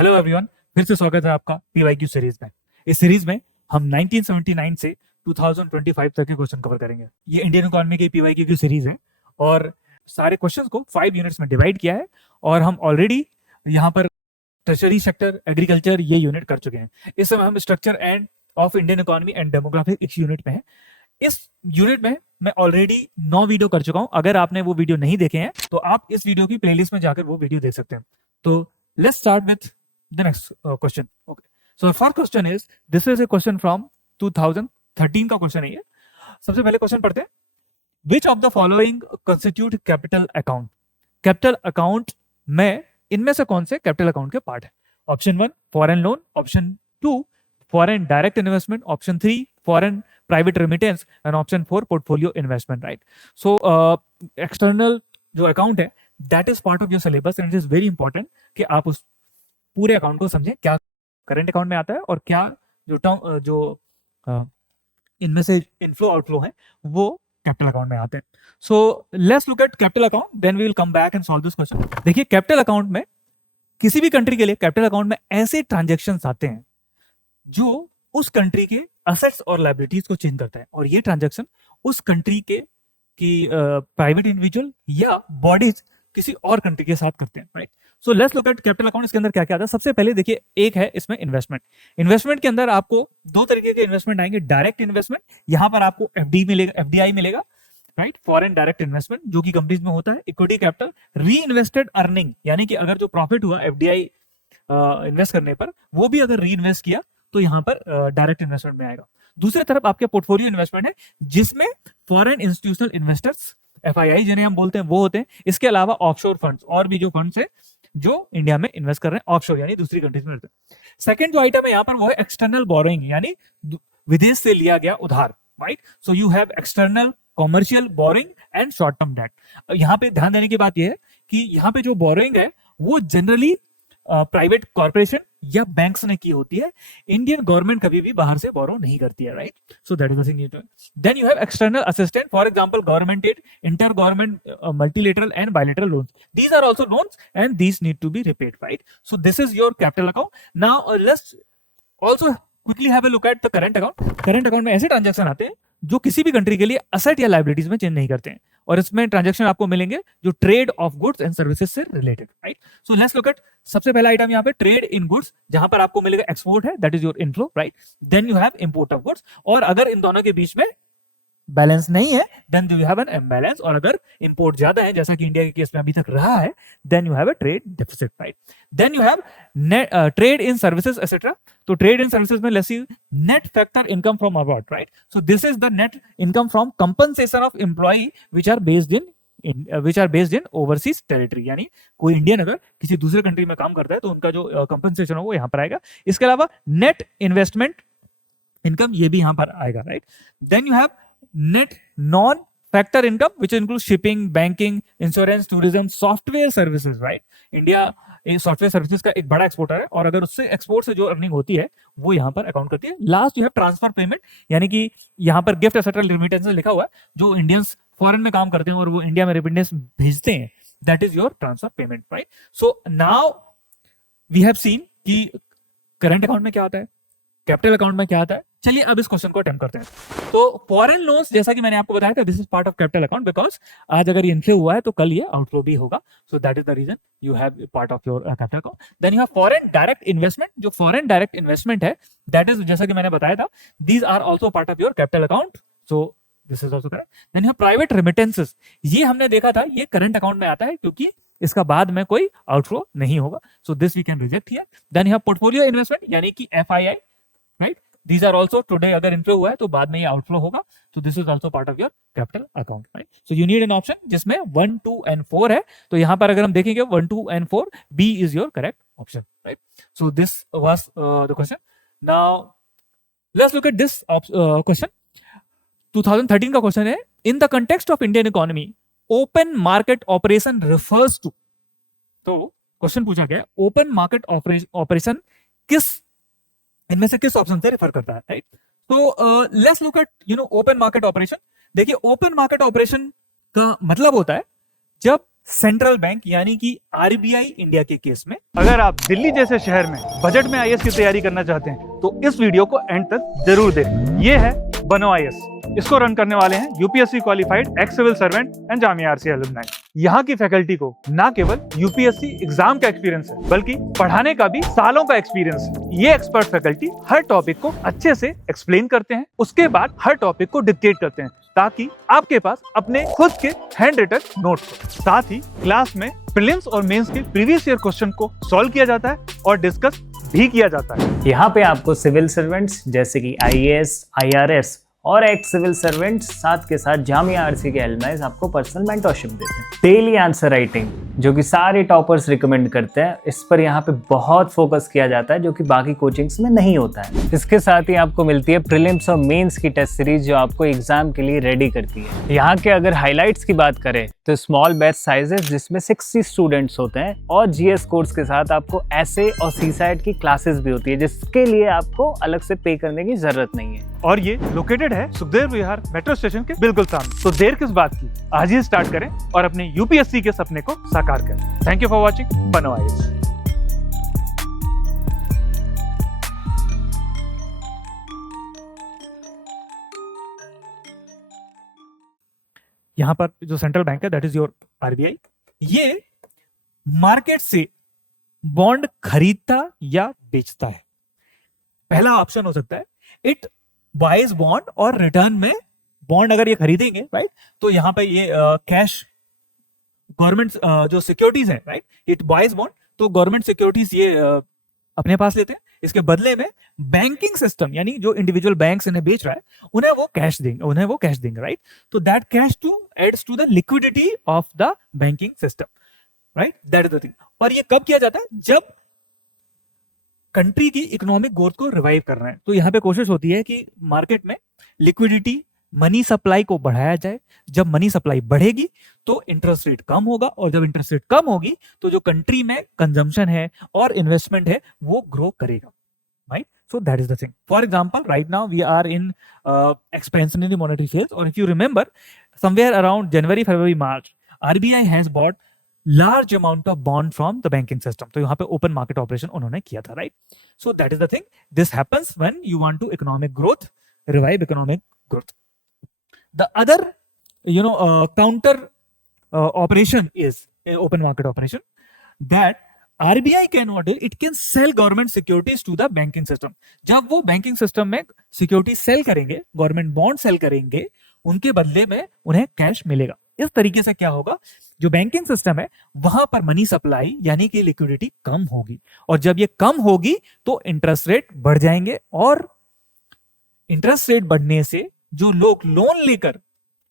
Hello everyone, फिर से स्वागत है आपका पीवाईक्यू सीरीज में। इस सीरीज में हम 1979 से 2025 तक के क्वेश्चन कवर करेंगे। ये इंडियन इकोनॉमी की पीवाईक्यू की सीरीज है और सारे क्वेश्चंस को 5 यूनिट्स में डिवाइड किया है और हम ऑलरेडी यहाँ पर टर्शरी सेक्टर, एग्रीकल्चर ये यूनिट कर चुके हैं। इस समय हम structure end of Indian economy and demographic इस यूनिट में है। इस यूनिट में मैं ऑलरेडी 9 वीडियो कर चुका हूं। अगर आपने वो वीडियो नहीं देखे हैं तो आप इस वीडियो की प्लेलिस्ट में जाकर वो वीडियो देख सकते हैं। तो let's start with the next question. Okay, so the first question is, this is a question from 2013 का क्वेश्चन है ये। सबसे पहले क्वेश्चन पढ़ते हैं, which of the following constitute capital account? Capital account में इनमें से कौन से कैपिटल अकाउंट के पार्ट है? Option 1 foreign loan, option 2 foreign direct investment, option 3 foreign private remittance and option 4 portfolio investment. Right, so external जो अकाउंट है that is part of your syllabus and it is very important कि आप उस पूरे account को समझें, क्या current account में आता है और क्या जो इनमें से इनफ्लो आउटफ्लो है वो कैपिटल अकाउंट में आते हैं। So let's look at capital account, then we will come back and solve this question. देखिए, कैपिटल अकाउंट में किसी भी कंट्री के लिए कैपिटल अकाउंट में ऐसे ट्रांजैक्शंस आते हैं जो उस कंट्री के असेट्स और लायबिलिटीज को चेंज करता है और ये ट्रांजैक्शन उस कंट्री के की प्राइवेट इंडिविजुअल या बॉडीज किसी और कंट्री के साथ करते हैं। Right, so let's look at capital account. इसके अंदर क्या क्या आता है? सबसे पहले देखिए, एक है इसमें इन्वेस्टमेंट। इन्वेस्टमेंट के अंदर आपको दो तरीके के इन्वेस्टमेंट आएंगे। डायरेक्ट इन्वेस्टमेंट, यहां पर आपको एफडी मिलेगा, एफडीआई मिलेगा। राइट, फॉरेन डायरेक्ट इन्वेस्टमेंट जो कि कंपनीज में होता है। इक्विटी कैपिटल, री इन्वेस्टेड अर्निंग, यानी कि अगर जो प्रॉफिट हुआ एफडीआई इन्वेस्ट करने पर वो भी अगर री इन्वेस्ट किया तो यहाँ पर डायरेक्ट इन्वेस्टमेंट में आएगा। दूसरी तरफ आपके पोर्टफोलियो इन्वेस्टमेंट है जिसमें फॉरेन इंस्टीट्यूशनल इन्वेस्टर्स, एफआईआई जिन्हें हम बोलते हैं, वो होते हैं। इसके अलावा ऑफशोर फंड्स और भी जो फंड्स है जो इंडिया में इन्वेस्ट कर रहे हैं ऑफशोर, यानी दूसरी कंट्रीज में रहते हैं। सेकंड जो आइटम है यहाँ पर वो है एक्सटर्नल बोरोइंग, यानी विदेश से लिया गया उधार। Right, so you have external commercial borrowing and short term debt. यहाँ पे ध्यान देने की बात यह है कि यहाँ पे जो बोरोइंग है वो जनरली प्राइवेट कॉर्पोरेशन या बैंक्स ने की होती है। इंडियन गवर्नमेंट कभी भी बाहर से बोरो नहीं करती है। Right, so that is the thing. Then you have external assistant, for example government aid, inter government multilateral and bilateral loans, these are also loans and these need to be repaid. Right, so this is your capital account. Now let's also quickly have a look at the current account. current account में ऐसे transaction आते हैं जो किसी भी country के लिए asset या लायबिलिटीज में चेंज नहीं करते हैं और इसमें ट्रांजैक्शन आपको मिलेंगे जो trade of goods and services से related. Right, so let's look at सबसे पहला आइटम यहाँ पे ट्रेड इन गुड्स, जहां पर आपको मिलेगा एक्सपोर्ट है, that is your inflow. Right, then you have import of goods, और अगर इन दोनों के बीच में बैलेंस नहीं है then you have an imbalance, और अगर इंपोर्ट ज्यादा है जैसा कि इंडिया के केस में अभी तक रहा है then you have a trade deficit. Right, then you have trade in services etcetera. तो ट्रेड इन सर्विसेज में let's see net factor income from abroad. Right, so this is the net income from compensation of employee which are based in overseas territory, यानी कोई Indian अगर किसी दूसरे country में काम करता है तो उनका जो कंपनसेशन हो वो यहाँ पर आएगा। इसके अलावा नेट इन्वेस्टमेंट इनकम ये भी यहाँ पर आएगा। Right, then you have net non factor income which include shipping, banking, insurance, tourism, software services. Right, India software services का एक बड़ा एक्सपोर्टर है और अगर उससे एक्सपोर्ट से जो अर्निंग होती है वो यहाँ पर अकाउंट करती है। Last you have transfer payment, यानी कि यहाँ पर गिफ्ट एसेट्रल रेमिटेंस लिखा हुआ है, जो इंडियंस फॉरेन में काम करते हैं और वो इंडिया में रेमिटेंस भेजते हैं, that is your transfer payment. Right, so now we have seen कि करंट अकाउंट में क्या आता है, कैपिटल अकाउंट में क्या आता है। चलिए अब इस क्वेश्चन को अटेम्प्ट करते हैं। तो फॉरेन लोन्स, जैसा कि मैंने आपको बताया था, this is part of capital account because आज अगर ये इनफ्लो हुआ है तो कल ये आउटफ्लो भी होगा। So that is the reason you have part of your capital account. Then you have foreign direct investment. जो फॉरेन डायरेक्ट इन्वेस्टमेंट है दैट इज, जैसा कि मैंने बताया था, these are also part of your capital account. So this is also correct. Then you have private remittances, ये हमने देखा था ये करंट अकाउंट में आता है क्योंकि इसका बाद में कोई आउटफ्लो नहीं होगा। So this we can reject here. Then you have portfolio investment, यानी कि FII. Right, these are also today अगर इनफ्लो हुआ है तो बाद में ये आउटफ्लो होगा। so this is also part of your capital account. Right, so you need an option जिसमें 1, 2 and 4 है। तो यहां पर अगर हम देखेंगे 1, 2 and 4, B is your correct option. Right, so this was the question. Now let's look at this question. 2013 का question है, in the context of Indian economy open market operation refers to। तो क्वेश्चन पूछा गया open market operation किस इनमें से किस option से रेफर करता है। राइट, तो let's look eight open market operation. देखिए, ओपन मार्केट ऑपरेशन का मतलब होता है जब सेंट्रल बैंक यानी कि आरबीआई इंडिया के केस में। अगर आप दिल्ली जैसे शहर में बजट में आईएएस की तैयारी करना चाहते हैं तो इस वीडियो को एंड तक जरूर देखें। ये है बनो आईएएस। इसको रन करने वाले हैं UPSC qualified ex civil servant and Jamia RC alumni. यहाँ की फैकल्टी को ना केवल यूपीएससी एग्जाम का एक्सपीरियंस है बल्कि पढ़ाने का भी सालों का एक्सपीरियंस है। ये एक्सपर्ट फैकल्टी हर टॉपिक को अच्छे से एक्सप्लेन करते हैं, उसके बाद हर टॉपिक को डिक्टेट करते हैं ताकि आपके पास अपने खुद के हैंड रिटन नोट्स हो। साथ ही क्लास में प्रीलिम्स और मेंस के प्रीवियस ईयर क्वेश्चन को सॉल्व किया जाता है और डिस्कस भी किया जाता है। यहाँ पे आपको सिविल सर्वेंट्स जैसे कि आईएएस, आईआरएस और एक्स सिविल सर्वेंट्स साथ के साथ जामिया आरसी के एलुमनाइज आपको पर्सनल मेंटरशिप देते हैं। डेली आंसर राइटिंग जो कि सारे टॉपर्स रिकमेंड करते हैं, इस पर यहाँ पे बहुत फोकस किया जाता है जो कि बाकी कोचिंग्स में नहीं होता है। इसके साथ ही आपको मिलती है प्रीलिम्स और मेंस की टेस्ट सीरीज जो आपको एग्जाम के लिए रेडी करती है। यहाँ के अगर हाईलाइट्स की बात करें तो स्मॉल बैच साइजेस जिसमें 60 स्टूडेंट्स होते हैं और जीएस कोर्स के साथ आपको एसए और सीसाइट की क्लासेस भी होती है जिसके लिए आपको अलग से पे करने की जरूरत नहीं है। और ये लोकेटेड है सुखदेव विहार मेट्रो स्टेशन के बिल्कुल सामने। तो देर किस बात की, आज ही स्टार्ट करें और अपने यूपीएससी के सपने को साकार करें। थैंक यू फॉर वॉचिंग बनो आईएएस। यहां पर जो सेंट्रल बैंक है दैट इज योर आरबीआई, ये मार्केट से बॉन्ड खरीदता या बेचता है। पहला ऑप्शन हो सकता है इट बाइज बॉन्ड और रिटर्न में बॉन्ड अगर ये खरीदेंगे राइट तो यहां पे ये कैश गवर्नमेंट जो सिक्योरिटीज है राइट, इट बाइज बॉन्ड तो गवर्नमेंट सिक्योरिटीज ये अपने पास लेते हैं, इसके बदले में बैंकिंग सिस्टम यानी जो इंडिविजुअल बैंक्स इन्हें बेच रहा है उन्हें वो कैश देंगे राइट। तो that cash to aids to the liquidity of the banking system right, that is the thing. और ये कब किया जाता है, जब कंट्री की इकोनॉमिक ग्रोथ को रिवाइव करना है। तो यहाँ पे कोशिश होती है कि मार्केट में लिक्विडिटी मनी सप्लाई को बढ़ाया जाए। जब मनी सप्लाई बढ़ेगी तो इंटरेस्ट रेट कम होगा और जब इंटरेस्ट रेट कम होगी तो जो कंट्री में कंजम्पशन है और इन्वेस्टमेंट है वो ग्रो करेगा right. So that is the thing. For example, right now we are in expansionary monetary phase, or if you remember, somewhere around January, February, March, RBI has bought large amount of bond from the banking system. तो यहाँ पे open market operation उन्होंने किया था, right? So that is the thing. This happens when you want to economic growth, revive economic growth. The other, counter operation is open market operation that RBI cannot do. It can sell government securities to the banking system. जब वो banking system में security cell करेंगे, government bond cell करेंगे, उनके बदले में उन्हें cash मिलेगा। इस तरीके से क्या होगा, जो बैंकिंग सिस्टम है वहां पर मनी सप्लाई यानी कि लिक्विडिटी कम होगी और जब ये कम होगी तो इंटरेस्ट रेट बढ़ जाएंगे और इंटरेस्ट रेट बढ़ने से जो लोग लोन लेकर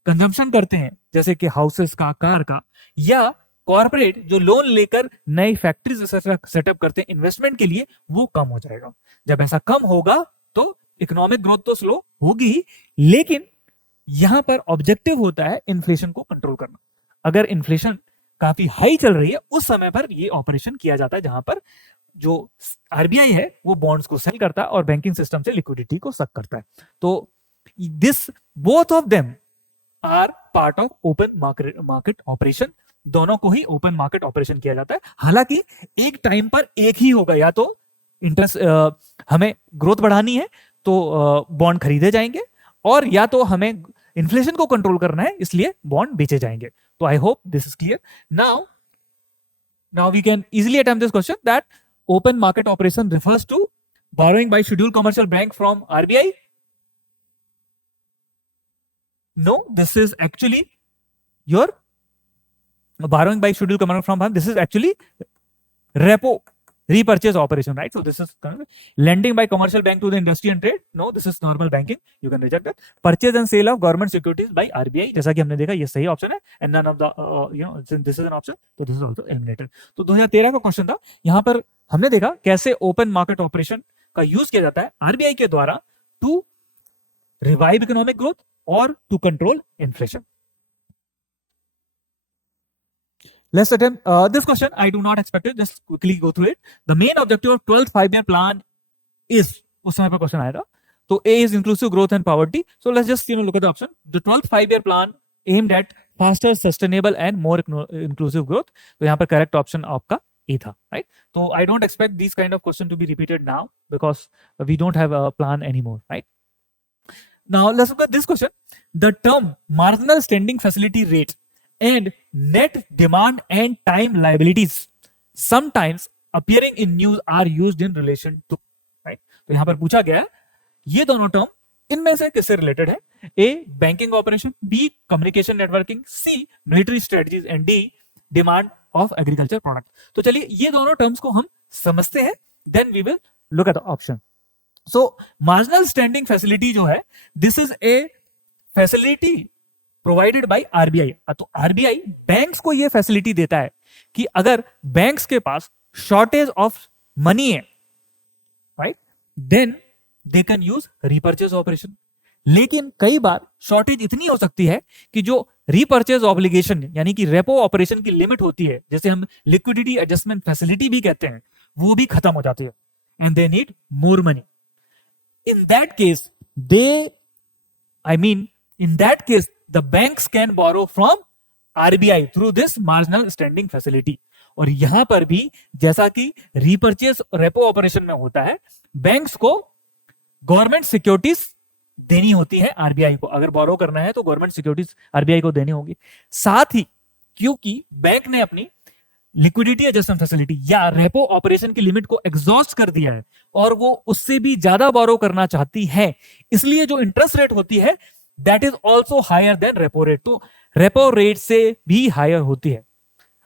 कंजम्पशन करते हैं जैसे कि हाउसेस का, कार का, या कॉर्पोरेट जो लोन लेकर नई फैक्ट्रीज सेटअप करते हैं इन्वेस्टमेंट के लिए, वो कम हो जाएगा। जब ऐसा कम होगा तो इकोनॉमिक ग्रोथ तो स्लो होगी ही, लेकिन यहां पर ऑब्जेक्टिव होता है इन्फ्लेशन को कंट्रोल करना। अगर इन्फ्लेशन काफी हाई चल रही है उस समय पर ये ऑपरेशन किया जाता है जहां पर जो आरबीआई है वो बॉन्ड्स को सेल करता है और बैंकिंग सिस्टम से लिक्विडिटी को सक करता है। तो this both of them are part of open market operation. दोनों को ही ओपन मार्केट ऑपरेशन किया जाता है। हालांकि एक टाइम पर एक ही होगा, या तो इंटरेस्ट हमें ग्रोथ बढ़ानी है तो बॉन्ड खरीदे जाएंगे और या तो हमें इन्फ्लेशन को कंट्रोल करना है इसलिए बॉन्ड बेचे जाएंगे। तो I hope this is clear. Now we can easily attempt this question that open market operation refers to borrowing by scheduled commercial bank from RBI. No, this is actually your borrowing by scheduled commercial from bank. This is actually repo repurchase operation, right? So this is lending by commercial bank to the industry and trade. No, this is normal banking. You can reject that. Purchase and sale of government securities by RBI. जैसा कि हमने देखा ये सही option है and none of the since this is an option, so this is also eliminated. तो 2013 का question था। यहाँ पर हमने देखा कैसे ओपन मार्केट ऑपरेशन का यूज किया जाता है आरबीआई के द्वारा टू रिवाइव इकोनॉमिक ग्रोथ और to control inflation. Let's attempt this question. I do not expect it. Just quickly go through it. The main objective of 12th 5-year plan is, उस समय पर question आया था, तो A is inclusive growth and poverty. So let's just look at the option. The 12th 5-year plan aimed at faster, sustainable and more inclusive growth. तो यहाँ पर correct option आपका ए था, राइट? तो I don't expect this kind of question to be repeated now because we don't have a plan any more, right? Now let's look at this question. The term marginal standing facility rate and net demand and time liabilities sometimes appearing in news are used in relation to, right? तो यहां पर पूछा गया ये दोनों term इनमें से किससे रिलेटेड है? A banking operation, B communication networking, C military strategies and D demand of agriculture product. तो चलिए ये दोनों टर्म्स को हम समझते हैं, then we will look at the option. So marginal standing facility जो है, this is a facility provided by RBI. तो आरबीआई बैंक्स को यह फैसिलिटी देता है कि अगर बैंक्स के पास शॉर्टेज ऑफ मनी है, right, then they can use repurchase operation. लेकिन कई बार शॉर्टेज इतनी हो सकती है कि जो रीपर्चेज ऑब्लिगेशन यानी कि रेपो ऑपरेशन की लिमिट होती है, जैसे हम लिक्विडिटी एडजस्टमेंट फैसिलिटी भी कहते हैं, वो भी खत्म हो जाती है and they need more money. In that case, in that case, the banks can borrow from RBI through this marginal standing facility. और यहां पर भी जैसा कि रीपर्चेज रेपो ऑपरेशन में होता है, बैंक्स को गवर्नमेंट सिक्योरिटीज देनी होती है आरबीआई को। अगर बोरो करना है तो गवर्नमेंट सिक्योरिटीज आरबीआई को देनी होगी। साथ ही क्योंकि बैंक ने अपनी लिक्विडिटी एडजस्टमेंट फैसिलिटी या रेपो ऑपरेशन की लिमिट को एग्जॉस्ट कर दिया है और वो उससे भी ज्यादा बोरो करना चाहती है, इसलिए जो इंटरेस्ट रेट होती है that is also higher than repo rate. तो रेपो रेट से भी हायर होती है।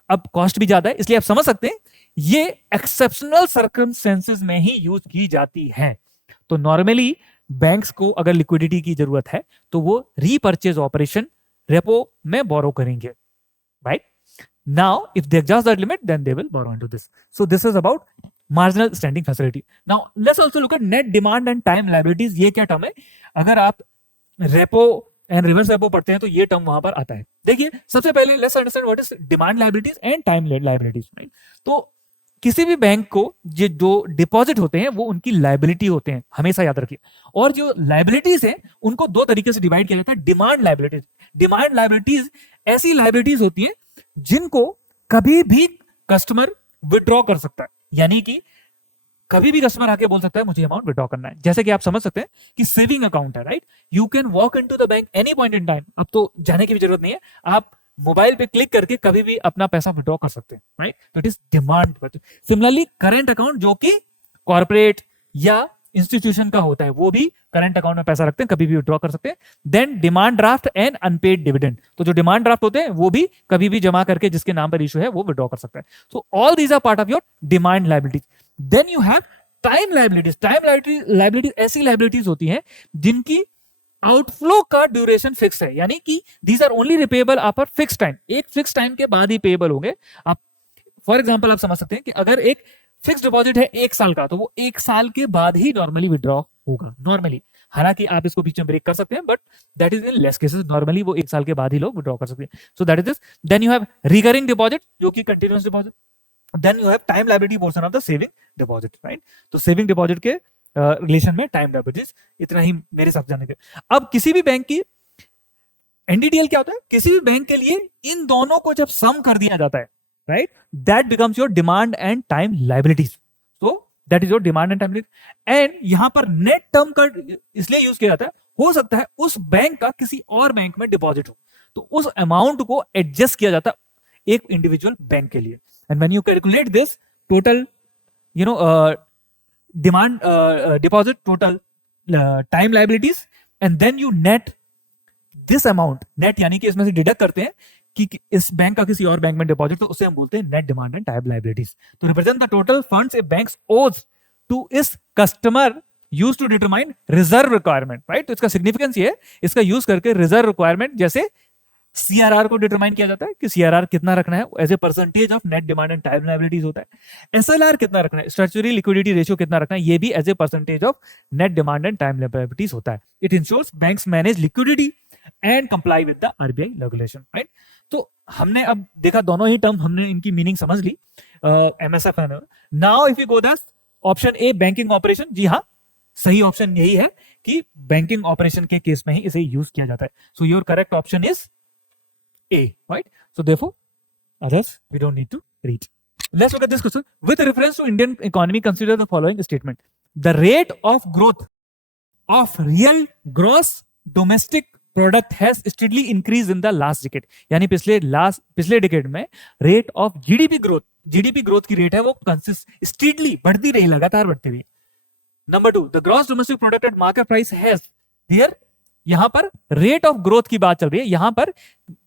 अब कॉस्ट भी ज्यादा है, इसलिए आप समझ सकते हैं ये एक्सेप्शनल सर्कमस्टेंसेस में ही यूज की जाती है। तो नॉर्मली बैंक्स को अगर लिक्विडिटी की जरूरत है तो वो रीपर्चेज ऑपरेशन रेपो में बोरो करेंगे, right? Now, if they adjust that limit, then they will borrow into this. So this is about marginal standing facility. Now, let's also look at net demand and time liabilities. ये क्या term है? अगर आप repo and reverse repo पढ़ते हैं तो ये term वहां पर आता है। देखिए, सबसे पहले let's understand what is demand liabilities and time liabilities, right? तो किसी भी बैंक को जो डिपॉजिट होते हैं वो उनकी लायबिलिटी होते हैं, हमेशा याद रखिए। और जो लायबिलिटीज हैं उनको दो तरीके से डिवाइड किया जाता है। डिमांड लायबिलिटीज, डिमांड लायबिलिटीज ऐसी लायबिलिटीज होती हैं जिनको कभी भी कस्टमर विड्रॉ कर सकता है, यानी कि कभी भी कस्टमर आके बोल सकता है मुझे अमाउंट विड्रॉ करना है। जैसे कि आप समझ सकते हैं कि सेविंग अकाउंट है, right? You can walk into the bank any point in time. अब तो जाने की भी जरूरत नहीं है, आप मोबाइल पे क्लिक करके कभी भी अपना पैसा विड्रॉ कर सकते हैं, राइट? तो it is demand. Similarly current account जो कि कॉर्पोरेट या इंस्टीट्यूशन का होता है, वो भी करंट अकाउंट में पैसा रखते हैं, कभी भी विड्रॉ कर सकते हैं। Then demand draft and unpaid dividend, तो जो डिमांड ड्राफ्ट होते हैं वो भी कभी भी जमा करके जिसके नाम पर इशू है वो विड्रॉ कर सकता है। So all these are part of your demand liabilities. Then you have time liabilities. Time liabilities ऐसी लायबिलिटीज होती हैं जिनकी आउटफ्लो का ड्यूरेशन फिक्स है, यानी कि these are only repayable after fix time. एक फिक्स टाइम के बाद ही पेबल होंगे। आप फॉर एग्जांपल आप समझ सकते हैं कि अगर एक फिक्स डिपॉजिट है 1 साल का, तो वो 1 साल के बाद ही नॉर्मली विड्रॉ होगा, नॉर्मली। हालांकि आप इसको बीच में ब्रेक कर सकते हैं, but that is in less cases. Normally वो 1 साल के बाद ही लोग विड्रॉ कर सकते हैं। So that is this. Then you have recurring deposit जो कि continuous deposit. Then you have time liability portion of the saving deposit, right? तो सेविंग डिपॉजिट के रिलेशन में टाइम लायबिलिटीज, इतना ही मेरे साथ जाने के। अब किसी भी बैंक की एनडीटीएल क्या होता है? किसी भी बैंक के लिए इन दोनों को जब सम कर दिया जाता है, right, that becomes your demand and time liabilities. So that is your demand and time. And यहां पर नेट टर्म का इसलिए यूज किया जाता है, हो सकता है उस बैंक का किसी और बैंक में डिपॉजिट हो, तो उस अमाउंट को एडजस्ट किया जाता है एक इंडिविजुअल बैंक के लिए। And when you calculate this total demand deposit, total time liabilities, and then you net this amount, net यानी कि इसमें से डिडक्ट करते हैं कि इस बैंक का किसी और बैंक में डिपॉजिट, तो उसे हम बोलते हैं net demand and time liabilities. तो represent the total funds a bank owes to its customer use to determine reserve requirement, right? तो इसका सिग्निफिकेंस ये है, इसका यूज करके रिजर्व रिक्वायरमेंट जैसे सीआरआर को डिटरमाइन किया जाता है कि सीआरआर कितना रखना है as a percentage of net demand and time liabilities होता है। एसएलआर कितना रखना है, स्टैट्यूटरी लिक्विडिटी रेशियो कितना रखना है, ये भी as a percentage of net demand and time liabilities होता है। It ensures banks manage liquidity and comply with the RBI regulation, right? तो हमने अब देखा दोनों ही टर्म, हमने इनकी मीनिंग समझ ली, एमएसएफ है। Now if you go that option A banking operation, जी हाँ, सही ऑप्शन यही है कि बैंकिंग ऑपरेशन के केस में ही इसे यूज किया जाता है। So your correct option is A, right? So therefore, others we don't need to read. Let's look at this question. With reference to Indian economy, consider the following statement. The rate of growth of real gross domestic product has steadily increased in the last decade. यानी पिछले decade में rate of GDP growth की rate है वो steadily बढ़ती रही, लगातार बढ़ती रही. Number 2, the gross domestic product at market price has here, यहां पर रेट ऑफ ग्रोथ की बात चल रही है, यहां पर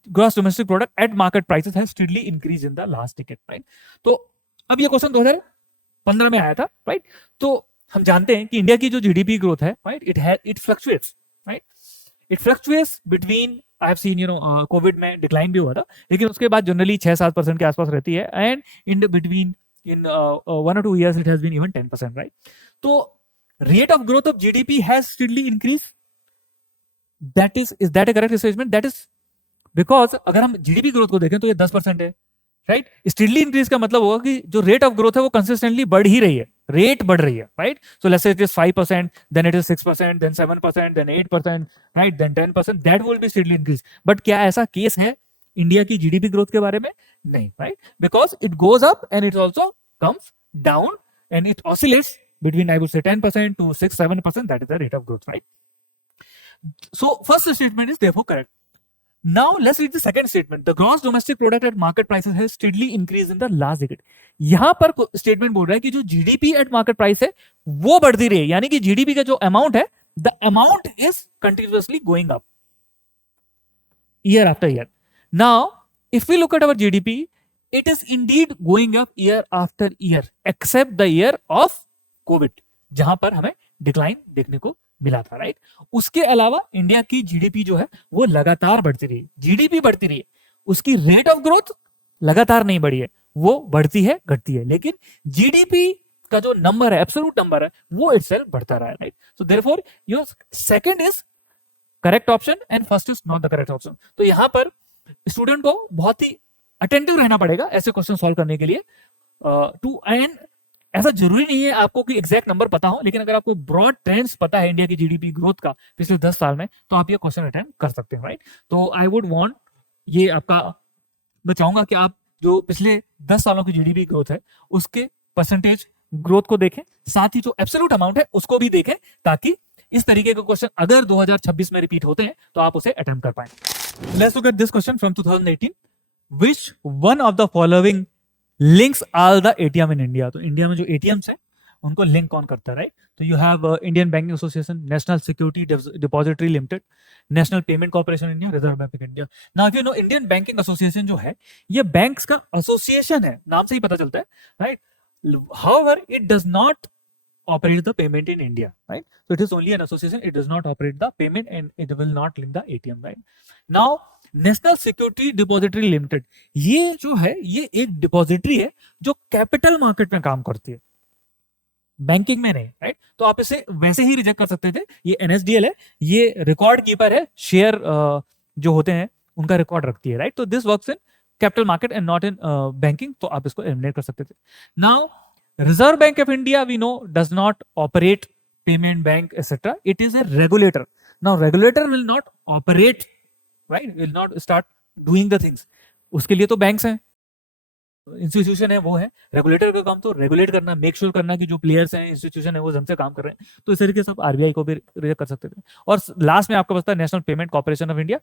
gross domestic product at market prices has steadily increase in the last decade, right. तो अब ये क्वेश्चन 2015 में आया था, राइट. तो हम जानते हैं कि इंडिया की जो जीडीपी ग्रोथ है, right, it fluctuates, right. It fluctuates between, I have seen Covid में डिक्लाइन भी हुआ था, लेकिन उसके बाद जनरली 6-7% के आसपास रहती है, and in between in 1 or 2 years it has been even 10%, right. तो rate of growth of GDP has steadily increased. Is that a correct statement? That is because अगर हम GDP growth को देखें तो ये 10% है, right? Steadily increase का मतलब होगा कि जो rate of growth है वो consistently बढ़ ही रही है, rate बढ़ रही है, right? So let's say it is 5%, then it is 6%, then 7%, then 8%, right? Then 10%. That will be steadily increase. But क्या ऐसा केस है इंडिया की GDP growth के बारे में? नहीं, right? Because it goes up and it also comes down and it oscillates between, I would say, 10% to 6-7%. That is the rate of growth, right? So first statement is therefore correct. Now let's read the second statement. The gross domestic product at market prices has steadily increased in the last decade. यहां पर statement बोल रहा है कि जो GDP at market price है वो बढ़ती रही है, यानी कि जीडीपी का जो अमाउंट है, the amount is continuously going up year after year. Now if we look at our GDP, it is indeed going up year after year except the year of COVID, जहां पर हमें decline देखने को मिला था, right. उसके अलावा India की जीडीपी जो है वो लगातार बढ़ती रही, जीडीपी बढ़ती रही है, उसकी रेट ऑफ ग्रोथ लगातार नहीं बढ़ी है, वो बढ़ती है घटती है, लेकिन जीडीपी का जो नंबर है, एब्सोल्यूट नंबर है, वो इटसेल्फ बढ़ता रहा है, right. So therefore your second is correct option and first is not the correct option. तो यहां पर स्टूडेंट को बहुत ही अटेंटिव रहना पड़ेगा ऐसे क्वेश्चन सॉल्व करने के लिए. टू एंड ऐसा जरूरी नहीं है आपको कि एग्जैक्ट नंबर पता हो, लेकिन अगर आपको ब्रॉड ट्रेंड्स पता है इंडिया की जीडीपी ग्रोथ का पिछले 10 साल में, तो आप ये क्वेश्चन अटेम्प्ट कर सकते हैं, राइट. तो आई वुड वांट, ये आपका, मैं चाहूंगा कि आप जो पिछले 10 सालों की जीडीपी ग्रोथ है उसके परसेंटेज ग्रोथ को देखें, साथ ही जो एब्सोल्यूट अमाउंट है उसको भी देखें, ताकि इस तरीके के क्वेश्चन अगर 2026 में रिपीट होते हैं तो आप उसे अटेम्प्ट कर पाए. Let's look at this question from 2018. Which one of the following links all the ATM in India? तो इंडिया में जो ATMs है उनको लिंक कौन करता है, राइट. तो you have Indian banking association, national security depository limited, national Payment corporation India, reserve Bank of India. Now if you know, Indian banking association जो है ये बैंक्स का एसोसिएशन है, नाम से ही पता चलता है, right. However it does not operate the payment in India, right? So it is only an association, it does not operate the payment and it will not link the ATM, right? Now national security depository limited, ये जो है ये एक depository है जो capital market में काम करती है, बैंकिंग में नहीं, राइट. तो आप इसे वैसे ही रिजेक्ट कर सकते थे. ये एनएसडीएल है, ये रिकॉर्ड कीपर है, शेयर जो होते हैं उनका रिकॉर्ड रखती है, राइट. तो this works in capital market and not in banking, तो आप इसको एलिमिनेट कर सकते थे. Now Reserve Bank of India we know does not operate payment bank etcetera, it is a regulator. Now regulator will not operate, right, will not start doing the things. उसके लिए तो banks हैं, institution है, वो है. Regulator का काम तो रेगुलेट करना, मेक श्योर करना कि जो प्लेयर्स हैं, इंस्टीट्यूशन है, वो ढंग से काम कर रहे हैं. तो इस तरीके से आप आरबीआई को भी रिजेक्ट कर सकते थे. और लास्ट में आपको पता है national Payment Corporation of India,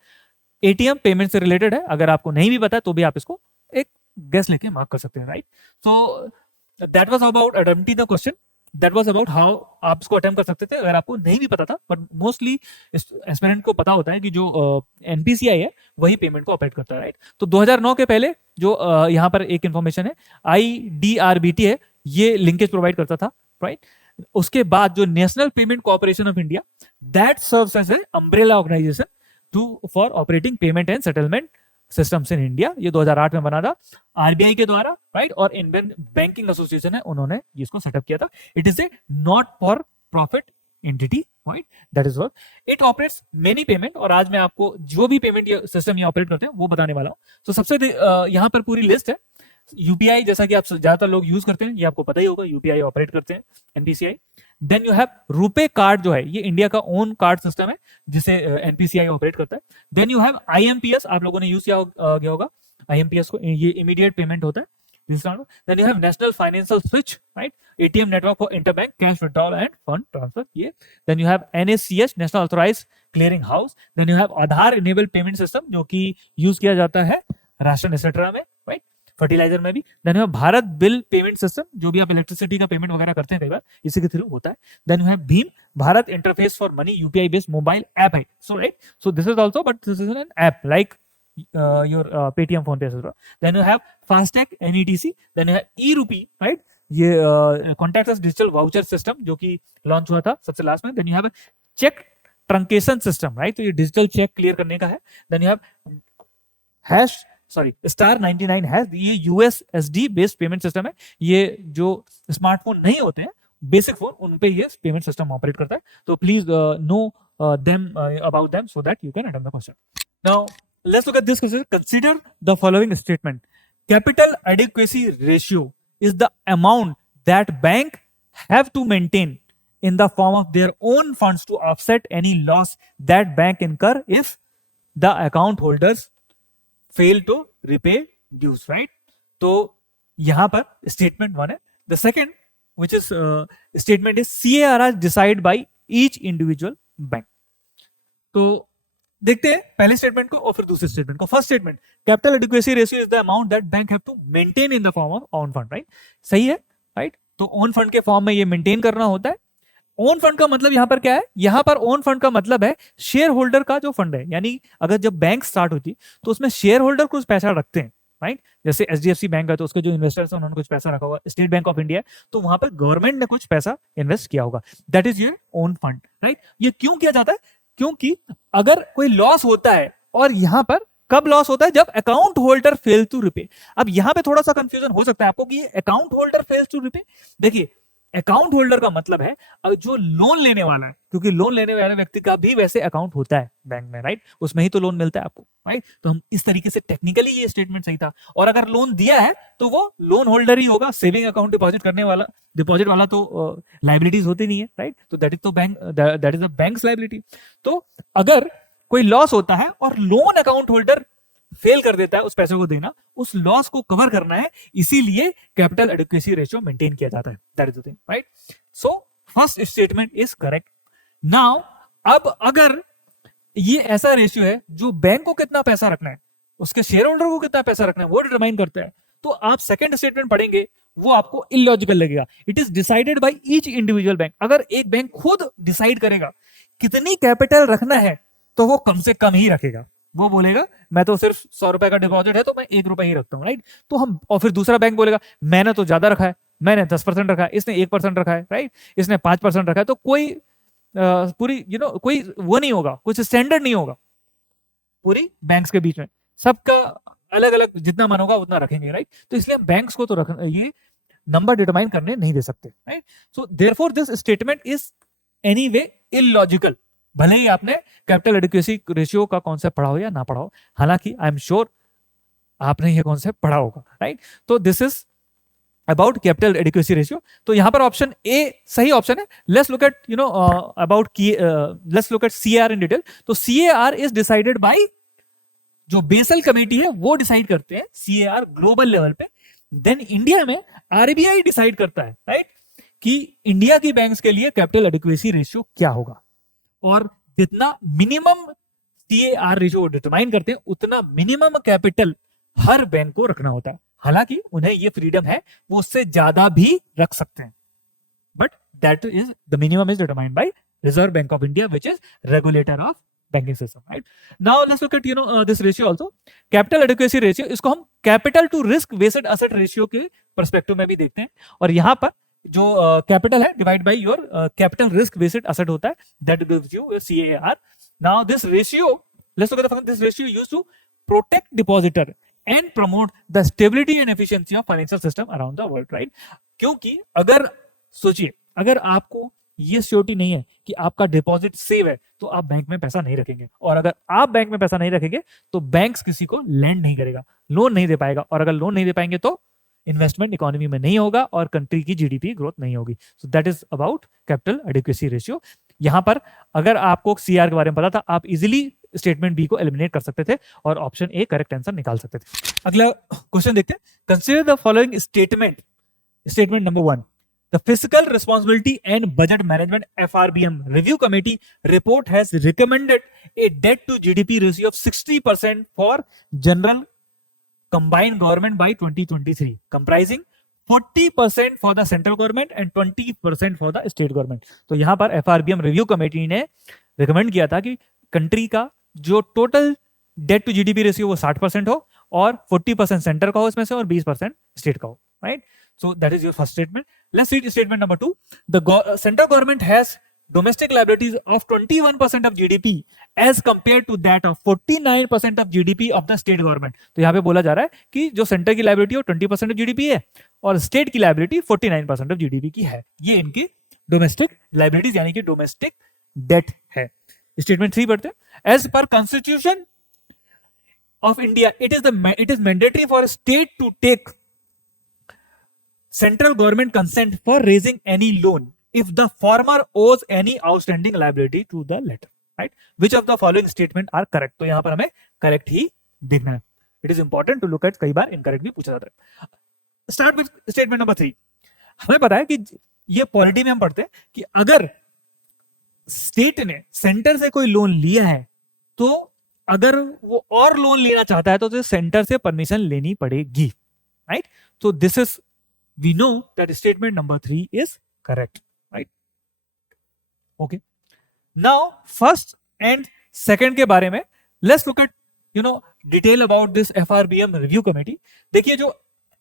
ATM payment से रिलेटेड है. अगर आपको नहीं भी पता है तो भी आप इसको एक गेस लेके मार्क कर सकते हैं, right. So that was about attempting the question, that was about how आप इसको अटेम्प्ट कर सकते थे अगर आपको नहीं भी पता था. बट मोस्टली एस्पिरेंट को पता होता है कि जो एनपीसीआई है वही पेमेंट को ऑपरेट करता है, राइट. तो 2009 के पहले जो यहाँ पर एक इंफॉर्मेशन है, IDRBT है, ये लिंकेज प्रोवाइड करता था, राइट. उसके बाद जो National Payment Corporation of India, that serves as a umbrella organisation to for operating payment and settlement systems in India. ये 2008 में बना था आरबीआई के द्वारा, राइट. और इंडियन बैंकिंग एसोसिएशन है, उन्होंने इसको सेटअप किया था. It is A not for profit entity, right. That is what it operates many payment. और आज मैं आपको जो भी पेमेंट सिस्टम ये ऑपरेट करते हैं वो बताने वाला हूं. तो सबसे यहाँ पर पूरी लिस्ट है. यूपीआई जैसा कि आप ज्यादातर लोग यूज करते हैं, ये आपको पता ही होगा, यूपीआई ऑपरेट करते हैं, NPCI. Then you have RuPay card, जो है ये इंडिया का ओन कार्ड सिस्टम है जिसे एनपीसीआई ऑपरेट करता है। देन यू हैव आईएमपीएस, आप लोगों ने यूज किया गया होगा आईएमपीएस को, ये इमीडिएट पेमेंट होता है। Then you have National Financial Switch, right? ATM network for interbank cash withdrawal and fund transfer. ये. Then you have NACH, National Authorized Clearing House. Then you have Aadhaar Enabled Payment System, जो कि use किया जाता है ration etcetera में, right, fertiliser में भी। Then you have Bharat bill payment system, जो भी आप इलेक्ट्रिसिटी का पेमेंट वगैरह करते हैं कई बार, इसी के थ्रू होता है। देन यू हैव भीम, Bharat interface for money, UPI based mobile app है। So right, so this is also, but this is an app like your Paytm, PhonePe, etc. Then you have FASTag, NETC. Then you have e-rupee, right? ये contactless digital voucher system जो कि launch हुआ था सबसे last में। Then you have check truncation system, right? तो ये digital check clear करने का है। Then you have star 99 hash, ये USSD बेस्ड पेमेंट सिस्टम है। ये जो स्मार्टफोन नहीं होते हैं, बेसिक फोन, उन पे ये पेमेंट सिस्टम ऑपरेट करता है। तो please know them about them so that you can attempt the question. Now let's look at this question. Consider the following statement. Capital adequacy ratio is the amount that bank have to maintain in the form of their own funds to offset any loss that bank incur if the account holders fail to repay dues, right? तो यहां पर statement 1 है. The second, which is statement is CAR decided by each individual bank. तो देखते हैं पहले statement को और फिर दूसरे स्टेटमेंट को। First statement, capital adequacy ratio is the amount that bank have to maintain in the form of own fund, right? सही है, राइट? तो ओन फंड के फॉर्म में ये मेंटेन करना होता है। ओन फंड का मतलब यहां पर क्या है? यहां पर ओन फंड का मतलब है शेयर होल्डर का जो फंड है, यानी अगर जब बैंक स्टार्ट होती तो उसमें शेयर होल्डर कुछ पैसा रखते हैं, राइट? जैसे एचडीएफसी बैंक है तो उसके जो इन्वेस्टर्स हैं उन्होंने कुछ पैसा रखा होगा, स्टेट बैंक ऑफ इंडिया तो वहां पर गवर्नमेंट ने कुछ पैसा इन्वेस्ट किया होगा, that is your own fund, right? ये क्यों किया जाता है? क्योंकि अगर कोई लॉस होता है, और यहां पर कब लॉस होता है? जब account holder fail to repay. अब यहां पे थोड़ा सा कंफ्यूजन हो सकता है आपको कि ये account holder fails to repay. देखिए, अकाउंट होल्डर का मतलब है जो लोन लेने वाला है, क्योंकि लोन लेने वाले व्यक्ति का भी वैसे अकाउंट होता है बैंक में, राइट? उसमें ही तो लोन मिलता है आपको, राइट? तो हम इस तरीके से टेक्निकली ये स्टेटमेंट सही था। और अगर लोन दिया है तो वो लोन होल्डर ही होगा, सेविंग अकाउंट डिपॉजिट करने वाला, डिपॉजिट वाला तो लाइबिलिटीज होती नहीं है, राइट? तो दैट इज तो bank, that is the banks liability. तो अगर कोई लॉस होता है और लोन अकाउंट होल्डर फेल कर देता है उस पैसे को देना, उस लॉस को कवर करना है, इसीलिए कैपिटल एडिक्वेसी रेशियो मेंटेन किया जाता है, that is the thing, right? So first statement is correct. Now अब अगर ये ऐसा रेशियो है जो बैंक को कितना पैसा रखना है, उसके शेयर होल्डर को कितना पैसा रखना है, वो डिटरमाइन करता है, तो आप सेकंड स्टेटमेंट पढ़ेंगे वो आपको इलॉजिकल लगेगा। It is decided by each individual bank. अगर एक बैंक खुद डिसाइड करेगा कितनी कैपिटल रखना है तो वो कम से कम ही रखेगा। वो बोलेगा मैं तो सिर्फ 100 रुपए का डिपॉजिट है तो मैं 1 रुपए ही रखता हूँ, राइट? तो हम, और फिर दूसरा बैंक बोलेगा मैंने तो ज्यादा रखा है, मैंने 10% रखा है, इसने 1% रखा है, राइट? इसने 5% रखा है। तो कोई पूरी कोई वो नहीं होगा, कुछ स्टैंडर्ड नहीं होगा पूरी बैंक्स के बीच में, सबका अलग अलग जितना मन होगा उतना रखेंगे, राइट? तो इसलिए बैंक्स को तो ये नंबर डिटरमाइन करने नहीं दे सकते, right? So therefore this statement is anyway illogical, भले ही आपने कैपिटल एडिक्वेसी रेशियो का कॉन्सेप्ट पढ़ा हो या ना पढ़ा हो। हालांकि आई एम श्योर आपने ये कॉन्सेप्ट पढ़ा होगा, राइट? तो this is about capital adequacy ratio. तो यहां पर ऑप्शन ए सही ऑप्शन है। Let's look eight let's look eight CAR in detail. तो सीएआर इज डिसाइडेड बाय, जो बेसल कमेटी है वो डिसाइड करते हैं सीएआर ग्लोबल लेवल पे। देन इंडिया में आरबीआई डिसाइड करता है, राइट, कि इंडिया की बैंक्स के लिए कैपिटल एडिक्वेसी रेशियो क्या होगा, और जितना मिनिमम सीएआर रेशियो डिटरमाइन करते हैं उतना मिनिमम कैपिटल हर बैंक को रखना होता है। हालांकि उन्हें ये फ्रीडम है, वो उससे ज्यादा भी रख सकते हैं, but that is the minimum is determined by Reserve Bank of India which is regulator of banking system, right? Now let's look at this ratio also, capital adequacy ratio. इसको हम capital to risk based asset ratio के perspective में भी देखते हैं। और यहां पर जो कैपिटल है divide by your capital risk based asset होता है, that gives you CAR. Now this ratio, let's look at this ratio used to protect depositor and promote the stability and efficiency of financial system around the world, right? क्योंकि अगर सोचिए, अगर आपको ये surety नहीं है कि आपका डिपॉजिट सेव है तो आप बैंक में पैसा नहीं रखेंगे, और अगर आप बैंक में पैसा नहीं रखेंगे तो बैंक्स किसी को लैंड नहीं करेगा, लोन नहीं दे पाएगा, और अगर लोन नहीं दे पाएंगे तो इन्वेस्टमेंट इकोनॉमी में नहीं होगा और कंट्री की जीडीपी ग्रोथ नहीं होगी. सो that is about capital adequacy ratio. यहां पर अगर आपको सीआर के बारे में पता था, आप इजीली स्टेटमेंट बी को एलिमिनेट कर सकते थे और ऑप्शन ए करेक्ट आंसर निकाल सकते थे. अगला क्वेश्चन देखते हैं. Consider the following statement. Statement number 1. The Fiscal Responsibility and Budget Management FRBM Review Committee report has recommended a debt to GDP ratio of 60% for general combined government by 2023, comprising 40% for the central government and 20% for the state government. तो यहाँ पर FRBM Review Committee ने recommend किया था कि country का जो total debt to GDP ratio वो 60% हो और 40% सेंटर का हो इसमें से और 20% स्टेट का हो. Right. So that is your first statement. Let's read statement number 2. The central government has domestic liabilities of 21% of GDP as compared to that of 49% of GDP of the state government. तो यहाँ पे बोला जा रहा है कि जो centre की लाइबिलिटी है 20% ऑफ जीडीपी है और स्टेट की लाइबिलिटी 49% ऑफ जीडीपी की है. ये इनकी डोमेस्टिक लाइबिलिटीज यानी कि डोमेस्टिक डेट है. स्टेटमेंट 3 पढ़ते हैं. As per Constitution of India, it is mandatory for a state to take central government consent for raising any loan if the former owes any outstanding liability to the latter. Right? Which of the following statement are correct? तो यहां पर हमें correct ही देखना है. It is important to look at. कई बार incorrect भी पूछा जाता है. Start with statement number 3. हमें पता है कि ये पॉलिटी में हम पढ़ते हैं कि अगर स्टेट ने सेंटर से कोई लोन लिया है तो अगर वो और लोन लेना चाहता है तो सेंटर से परमिशन लेनी पड़ेगी. राइट. तो this is we know that statement number 3 is correct. Right. Okay. Now first and second के बारे में let's look at detail about this FRBM review committee. देखिए जो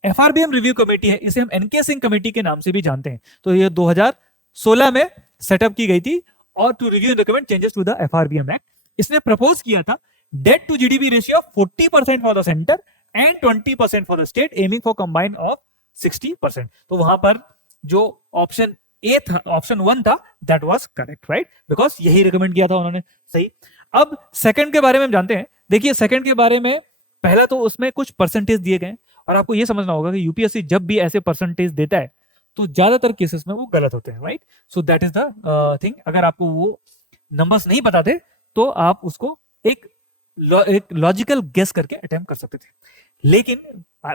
FRBM review committee है इसे हम NK सिंह कमेटी के नाम से भी जानते हैं. तो ये 2016 में सेटअप की गई थी और to review and recommend changes to the FRBM act. इसने प्रपोज किया था debt to GDP ratio of 40% for the centre and 20% for the state aiming for combine of 60%. तो वहां पर जो ऑप्शन ए था, ऑप्शन 1 था, that was correct. Right. Because यही रिकमेंड किया था उन्होंने. सही. अब सेकंड के बारे में हम जानते हैं. देखिए सेकंड के बारे में पहला तो उसमें कुछ परसेंटेज दिए गए और आपको यह समझना होगा कि यूपीएससी जब भी ऐसे परसेंटेज देता है तो ज्यादातर केसेस में वो गलत होते हैं. Right. So that is the thing. अगर आपको वो नंबर्स नहीं पता थे तो आप उसको एक लॉजिकल गेस करके अटेम्प्ट कर सकते थे. लेकिन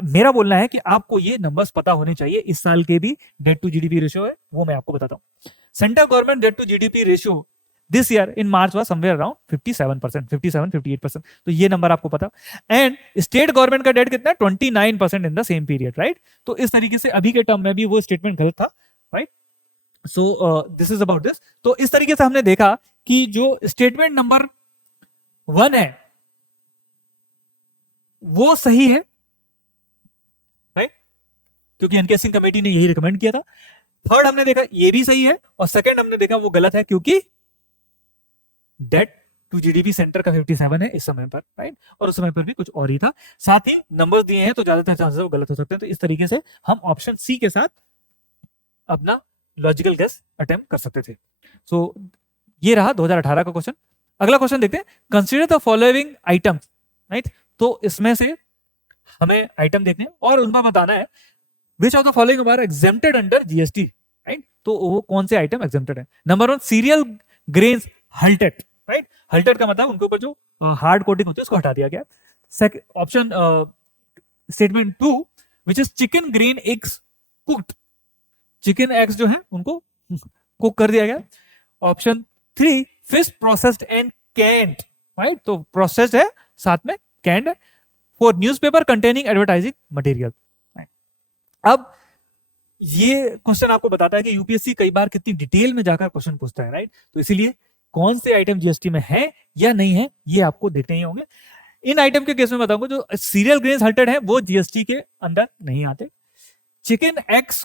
मेरा बोलना है कि आपको ये नंबर्स पता होने चाहिए. इस साल के भी डेट टू जीडीपी रेशियो है वो मैं आपको बताता हूं. Central government debt to GDP ratio this year in March was somewhere around 57%, तो ये नंबर आपको पता. एंड स्टेट गवर्नमेंट का डेट कितना है 29% in the same period. Right. तो इस तरीके से अभी के टर्म में भी वो स्टेटमेंट गलत था. Right. So this is about this. तो इस तरीके से हमने देखा कि जो स्टेटमेंट नंबर 1 है वो सही है. राइट. क्योंकि एनके सिंह कमेटी ने यही रिकमेंड किया था. थर्ड हमने देखा ये भी सही है और सेकंड हमने देखा वो गलत है क्योंकि डेट टू जीडीपी सेंटर का 57 है इस समय पर. राइट. और उस समय पर भी कुछ और ही था. साथ ही नंबर्स दिए हैं तो ज्यादातर चांसेस वो गलत हो सकते हैं. तो इस तरीके से हम ऑप्शन सी के साथ अपना लॉजिकल गेस अटेम्प्ट कर सकते थे. सो ये रहा 2018 का क्वेश्चन. अगला क्वेश्चन देखते हैं. Consider the following item. Right. तो इसमें से हमें आइटम देखने और उनमें बताना है which of the following are exempted under GST. Right. तो वो कौन से आइटम एग्जेम्प्टेड है. Number 1 cereal grains hulled. Right. Hulled का मतलब उनके ऊपर जो हार्ड कोटिंग होती है उसको हटा दिया गया. Option statement 2 which is chicken grain eggs cooked. Chicken eggs जो है उनको कुक कर दिया गया. Option 3 fish processed and canned. Right. तो प्रोसेस्ड है साथ में कैंड है. For newspaper containing advertising material. अब ये क्वेश्चन आपको बताता है कि यूपीएससी कई बार कितनी डिटेल में जाकर क्वेश्चन पूछता है. राइट. तो इसीलिए कौन से आइटम जीएसटी में है या नहीं है ये आपको देखने ही होंगे. इन आइटम के केस में बताऊंगा जो सीरियल ग्रेन्स हल्टेड है वो जीएसटी के अंदर नहीं आते. चिकन एग्स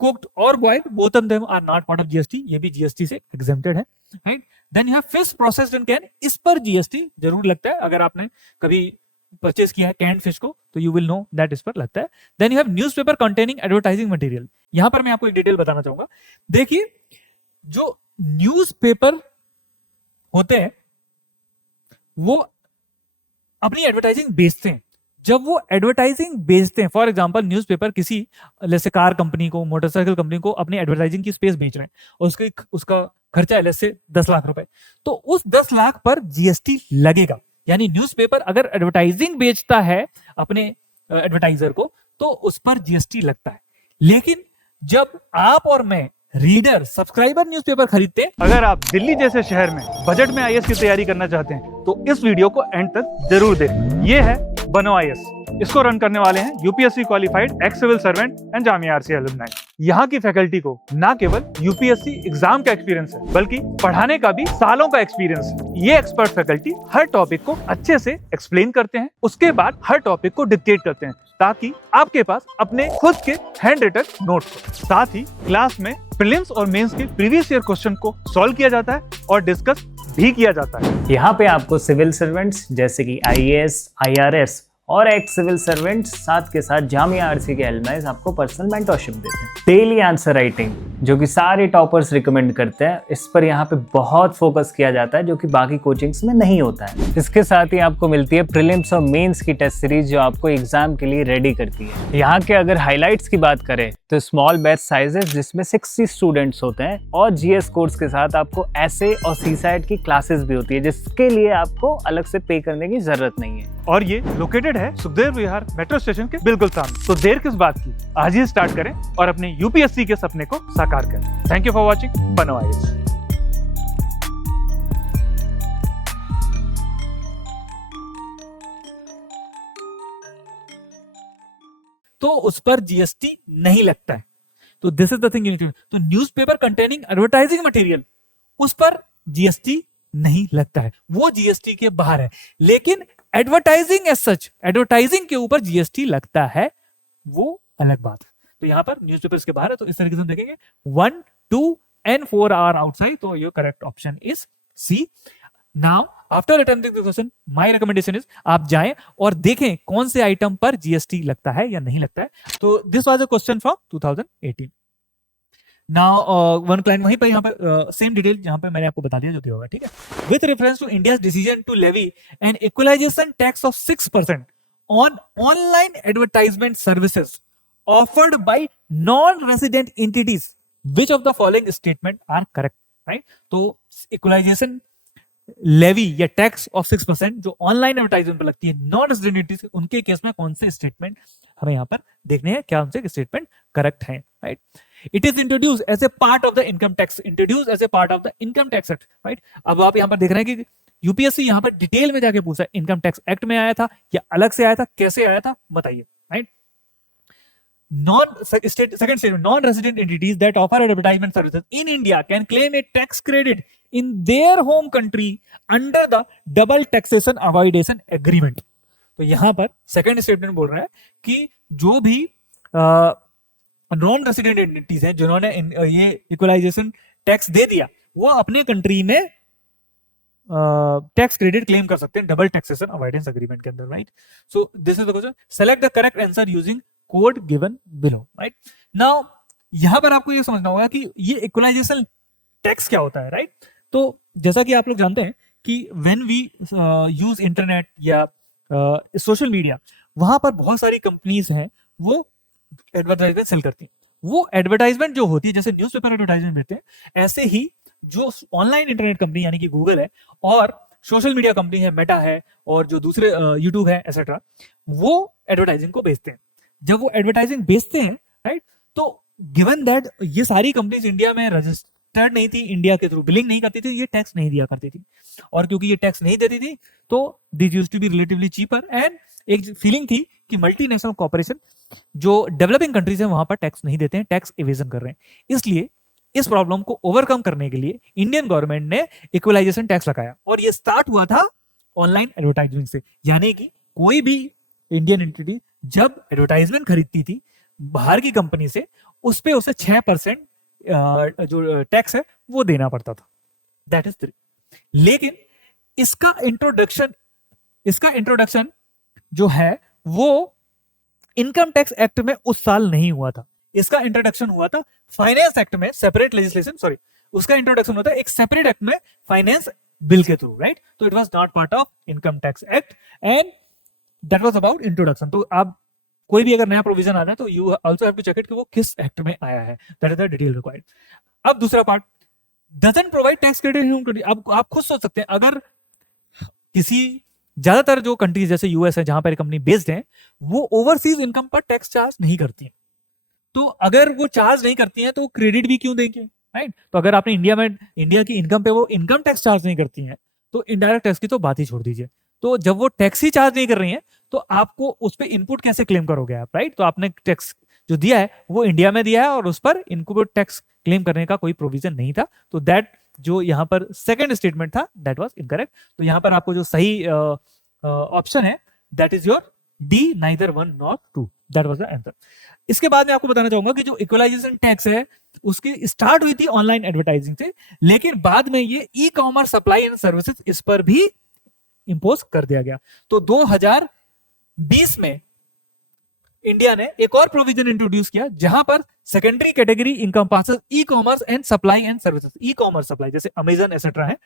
कुक्ड और boiled both of them are not part of GST. ये भी जीएसटी से एग्जेम्प्टेड है. Right. Then you have fish processed in can. इस पर जीएसटी जरूर लगता है. अगर आपने कभी परचेज किया है कैंड फिश को तो यू विल नो दैट इस पर लगता है. Then you have newspaper containing advertising material. यहां पर मैं आपको एक डिटेल बताना चाहूंगा. देखिए जो न्यूज़पेपर होते हैं वो अपनी एडवर्टाइजिंग बेचते हैं. जब वो एडवर्टाइजिंग बेचते हैं, फॉर एग्जांपल न्यूज़पेपर किसी जैसे कार कंपनी को, मोटरसाइकिल कंपनी को अपनी एडवर्टाइजिंग की स्पेस बेच रहे हैं और उसका खर्चा है से 10 लाख रुपए, तो उस 10 लाख पर जीएसटी लगेगा। यानी न्यूज़पेपर अगर एडवर्टाइजिंग बेचता है अपने एडवर्टाइजर को तो उस पर जीएसटी लगता है। लेकिन जब आप और मैं रीडर सब्सक्राइबर न्यूज़पेपर खरीदते हैं, अगर आप दिल्ली जैसे शहर में बजट में आईएएस की तैयारी करना चाहते हैं तो इस वीडियो को एंड तक जरूर देखना। ये है बनो आईएएस। इसको रन करने वाले हैं UPSC qualified ex civil servant and Jamia RCA alumni. यहाँ की फैकल्टी को ना केवल यूपीएससी एग्जाम का एक्सपीरियंस है बल्कि पढ़ाने का भी सालों का एक्सपीरियंस है। ये एक्सपर्ट फैकल्टी हर टॉपिक को अच्छे से एक्सप्लेन करते हैं, उसके बाद हर टॉपिक को डिक्टेट करते हैं ताकि आपके पास अपने खुद के हैंड रिटन नोट्स हो। साथ ही क्लास में प्रीलिम्स और मेंस के प्रीवियस ईयर क्वेश्चन को सॉल्व किया जाता है और डिस्कस भी किया जाता है। यहाँ पे आपको सिविल सर्वेंट्स जैसे कि आईएएस, आईआरएस और एक्स सिविल सर्वेंट्स साथ के साथ जामिया आरसी के एलुमनाई आपको पर्सनल मेंटरशिप देते हैं। डेली आंसर राइटिंग जो कि सारे टॉपर्स रिकमेंड करते हैं, इस पर यहाँ पे बहुत फोकस किया जाता है जो कि बाकी कोचिंग्स में नहीं होता है। इसके साथ ही आपको मिलती है प्रीलिम्स और मेंस की टेस्ट सीरीज जो आपको एग्जाम के लिए रेडी करती है। यहाँ के अगर हाईलाइट्स की बात करें तो स्मॉल बैच साइजेस जिसमें 60 स्टूडेंट्स होते हैं और जीएस कोर्स के साथ आपको ऐसे और सीसाइड की क्लासेस भी होती है जिसके लिए आपको अलग से पे करने की जरूरत नहीं है। और ये लोकेटेड है सुखदेव विहार मेट्रो स्टेशन के बिल्कुल सामने। तो देर किस बात की, आज ही स्टार्ट करें और अपने यूपीएससी के सपने को साकार करें। थैंक यू फॉर वॉचिंग बनो आईएएस। तो उस पर जीएसटी नहीं लगता है। तो दिस इज द थिंग। तो न्यूज़पेपर कंटेनिंग एडवर्टाइजिंग मटेरियल, उस पर जीएसटी नहीं लगता है, वो जीएसटी के बाहर है। लेकिन एडवर्टाइजिंग एज सच, एडवर्टाइजिंग के ऊपर जीएसटी लगता है, वो अलग बात है। तो यहां पर न्यूज़पेपर के बाहर है, तो इस तरीके से हम देखेंगे 1, 2 and 4 आर आउटसाइड। तो your correct option is C. Now after attempting the question my recommendation is आप जाएं और देखें कौन से आइटम पर जीएसटी लगता है या नहीं लगता है। तो this was a question from 2018। Now one client वहीं पर यहाँ पर सेम डिटेल यहाँ पे मैंने आपको बता दिया जो भी होगा, ठीक है। With reference to India's decision to levy an equalisation tax of 6% on online advertisement services offered by non resident entities, which of the following statement are correct, right? तो इक्वलाइजेशन लेवी या टैक्स ऑफ 6% जो online advertisement पर लगती है non resident entities, उनके case में कौन से स्टेटमेंट हमें यहाँ पर देखने हैं, क्या उनसे स्टेटमेंट करेक्ट है, right? It is introduce as a part of the income tax, introduce as a part of the income tax act, right? अब आप यहाँ पर देख रहे हैं कि यूपीएससी यहाँ पर डिटेल में जाके पूछा इनकम टैक्स एक्ट में आया था या अलग से आया था, कैसे आया था बताइए, right? Second statement, non-resident entities that offer advertisement services in India can claim a tax credit in their home country under the double taxation avoidance agreement. तो यहां पर सेकंड स्टेटमेंट बोल रहा है कि जो भी नॉन रेसिडेंट एंटिटीज हैं जिन्होंने ये इक्वलाइजेशन टैक्स दे दिया, वो अपने कंट्री में टैक्स क्रेडिट क्लेम कर सकते हैं डबल टैक्सेशन अवॉइडेंस एग्रीमेंट के अंदर, right? So this is the question. Select the correct answer using code given below, right? Now यहां पर आपको ये समझना होगा कि ये इक्वलाइजेशन टैक्स क्या होता है, राइट? तो जैसा कि आप लोग जानते हैं कि व्हेन वी यूज इंटरनेट या सोशल मीडिया, वहां पर बहुत सारी कंपनीज हैं वो एडवर्टाइजमेंट सेल करती हैं। वो एडवर्टाइजमेंट जो होती है, जैसे न्यूज़पेपर एडवर्टाइजमेंट देते हैं, ऐसे ही जो ऑनलाइन इंटरनेट कंपनी यानी कि गूगल है और सोशल मीडिया कंपनी है, मेटा है और जो दूसरे यूट्यूब है एसेट्रा, वो एडवर्टाइजिंग को बेचते हैं। जब वो एडवर्टाइजिंग बेचते हैं, राइट, तो गिवन दैट ये सारी कंपनीज इंडिया में रजिस्टर्ड नहीं थी, इंडिया के थ्रू बिलिंग नहीं करती थी, ये टैक्स नहीं दिया करती थी, और क्योंकि ये टैक्स नहीं देती थी तो this used to be relatively cheaper. And एक फीलिंग थी कि मल्टीनेशनल कॉर्पोरेशन जो डेवलपिंग कंट्रीज हैं वहां पर टैक्स नहीं देते हैं, टैक्स इवेजन कर रहे हैं। इसलिए इस प्रॉब्लम को ओवरकम करने के लिए इंडियन गवर्नमेंट ने इक्वलाइजेशन टैक्स लगाया, और ये स्टार्ट हुआ था ऑनलाइन एडवर्टाइजमेंट से। यानी कि कोई भी इंडियन एंटिटी जब एडवर्टाइजमेंट खरीदती थी बाहर की कंपनी से, उस पे उसे 6% जो टैक्स है वो देना पड़ता था, दैट इज 3। लेकिन इसका इंट्रोडक्शन जो है वो इनकम टैक्स एक्ट में उस साल नहीं हुआ था। इसका इंट्रोडक्शन हुआ था फाइनेंस एक्ट में, सेपरेट लेजिस्लेशन, सॉरी, उसका इंट्रोडक्शन हुआ था एक सेपरेट एक्ट में, फाइनेंस बिल के थ्रू, राइट? तो it was not part of income tax act. And that was about introduction. तो आप कोई भी अगर नया प्रोविजन आना है तो you also have to check it कि वो किस एक्ट में आया है, that is the detail required. अब दूसरा part, doesn't provide tax credit. अब आप खुद सोच सकते हैं, अगर किसी ज्यादातर जो कंट्रीज जैसे यूएस है जहां पर कंपनी बेस्ड है, वो ओवरसीज इनकम पर टैक्स चार्ज नहीं करती है, तो अगर वो चार्ज नहीं करती हैं तो क्रेडिट भी क्यों देंगे, राइट? तो अगर आपने इंडिया की इनकम पे वो इनकम टैक्स चार्ज नहीं करती हैं, तो इनडायरेक्ट टैक्स की तो बात ही छोड़ दीजिए। तो जब वो टैक्स ही चार्ज नहीं कर रही हैं, तो आपको उस पर इनपुट कैसे क्लेम करोगे आप, राइट? तो आपने टैक्स जो दिया है वो इंडिया में दिया है और उस पर इनपुट टैक्स क्लेम करने का कोई प्रोविजन नहीं था, तो दैट जो यहाँ पर सेकंड स्टेटमेंट था दैट वाज इनकरेक्ट। तो यहाँ पर आपको जो सही ऑप्शन है that is your D, neither one not two, that was the answer. इसके बाद मैं आपको बताना चाहूंगा कि जो इक्वलाइजेशन टैक्स है उसकी स्टार्ट हुई थी ऑनलाइन एडवर्टाइजिंग से, लेकिन बाद में ये ई कॉमर्स सप्लाई एंड सर्विसेज इस पर भी इंपोज कर दिया गया। तो 2020 में इंडिया ने एक और प्रोविजन इंट्रोड्यूस किया जहां पर secondary category income passes e commerce and supply and services, e commerce supply जैसे अमेजन एक्सेट्रा है,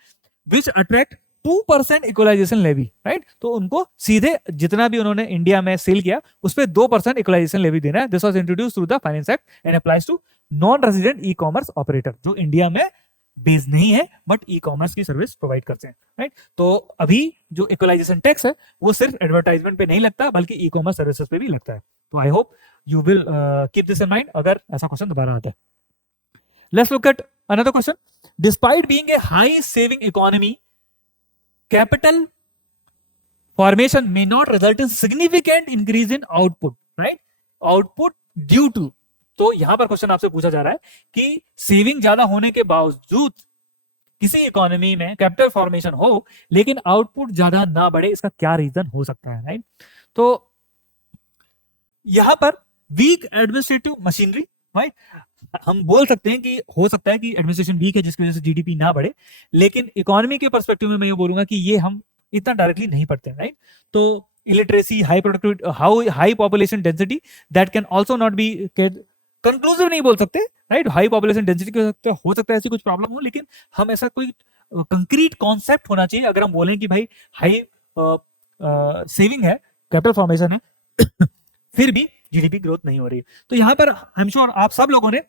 which attract 2% equalization levy, right? तो उनको सीधे जितना भी उन्होंने इंडिया में सेल किया उस पर 2% इक्वलाइजेशन लेवी देना है। This was introduced through the finance act and applies to non resident e commerce operator जो इंडिया में बेस नहीं है बट ई कॉमर्स की सर्विस प्रोवाइड करते हैं, राइट? तो अभी जो इक्वलाइजेशन टैक्स है वो सिर्फ एडवर्टाइजमेंट पे नहीं लगता बल्कि ई कॉमर्स सर्विसेज पे भी लगता है। तो I hope you will keep this in mind अगर ऐसा क्वेश्चन दोबारा आता है। Let's look at another question. Despite being a high saving economy, capital formation may not result in significant increase in output, right? Output due to, तो यहां पर question आपसे पूछा जा रहा है कि सेविंग ज्यादा होने के बावजूद किसी इकोनॉमी में कैपिटल फॉर्मेशन हो लेकिन आउटपुट ज्यादा ना बढ़े, इसका क्या रीजन हो सकता है, राइट? तो यहां पर वीक एडमिनिस्ट्रेटिव मशीनरी, राइट? हम बोल सकते हैं कि हो सकता है कि एडमिनिस्ट्रेशन वीक है जिसकी वजह से जीडीपी ना बढ़े, लेकिन इकोनॉमी के पर्सपेक्टिव में मैं ये बोलूंगा कि ये हम इतना डायरेक्टली नहीं पढ़ते, राइट? तो illiteracy, high productivity, high population density that can also not be conclusive नहीं बोल सकते, राइट? हाई पॉपुलेशन डेंसिटी हो सकता है ऐसी कुछ प्रॉब्लम हो, लेकिन हम ऐसा कोई कंक्रीट कॉन्सेप्ट होना चाहिए अगर हम बोलें कि भाई हाई सेविंग है, कैपिटल फॉर्मेशन है फिर भी जीडीपी ग्रोथ नहीं हो रही है। तो यहां पर आई एम श्योर आप सब लोगों ने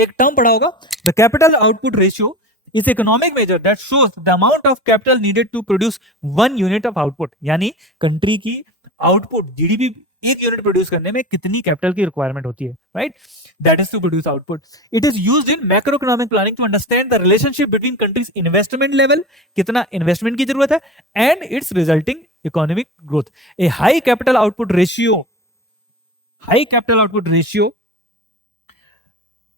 एक टर्म पढ़ा होगा, the capital output ratio is economic measure that shows the amount of capital needed to produce 1 unit of output, यानी कंट्री की आउटपुट जीडीपी एक यूनिट प्रोड्यूस करने में कितनी कैपिटल की रिक्वायरमेंट होती है, right? That is to produce output. It is used in macro economic planning to understand the relationship between countries investment level, कितना इन्वेस्टमेंट की जरूरत है, and its resulting economic growth. A high capital output ratio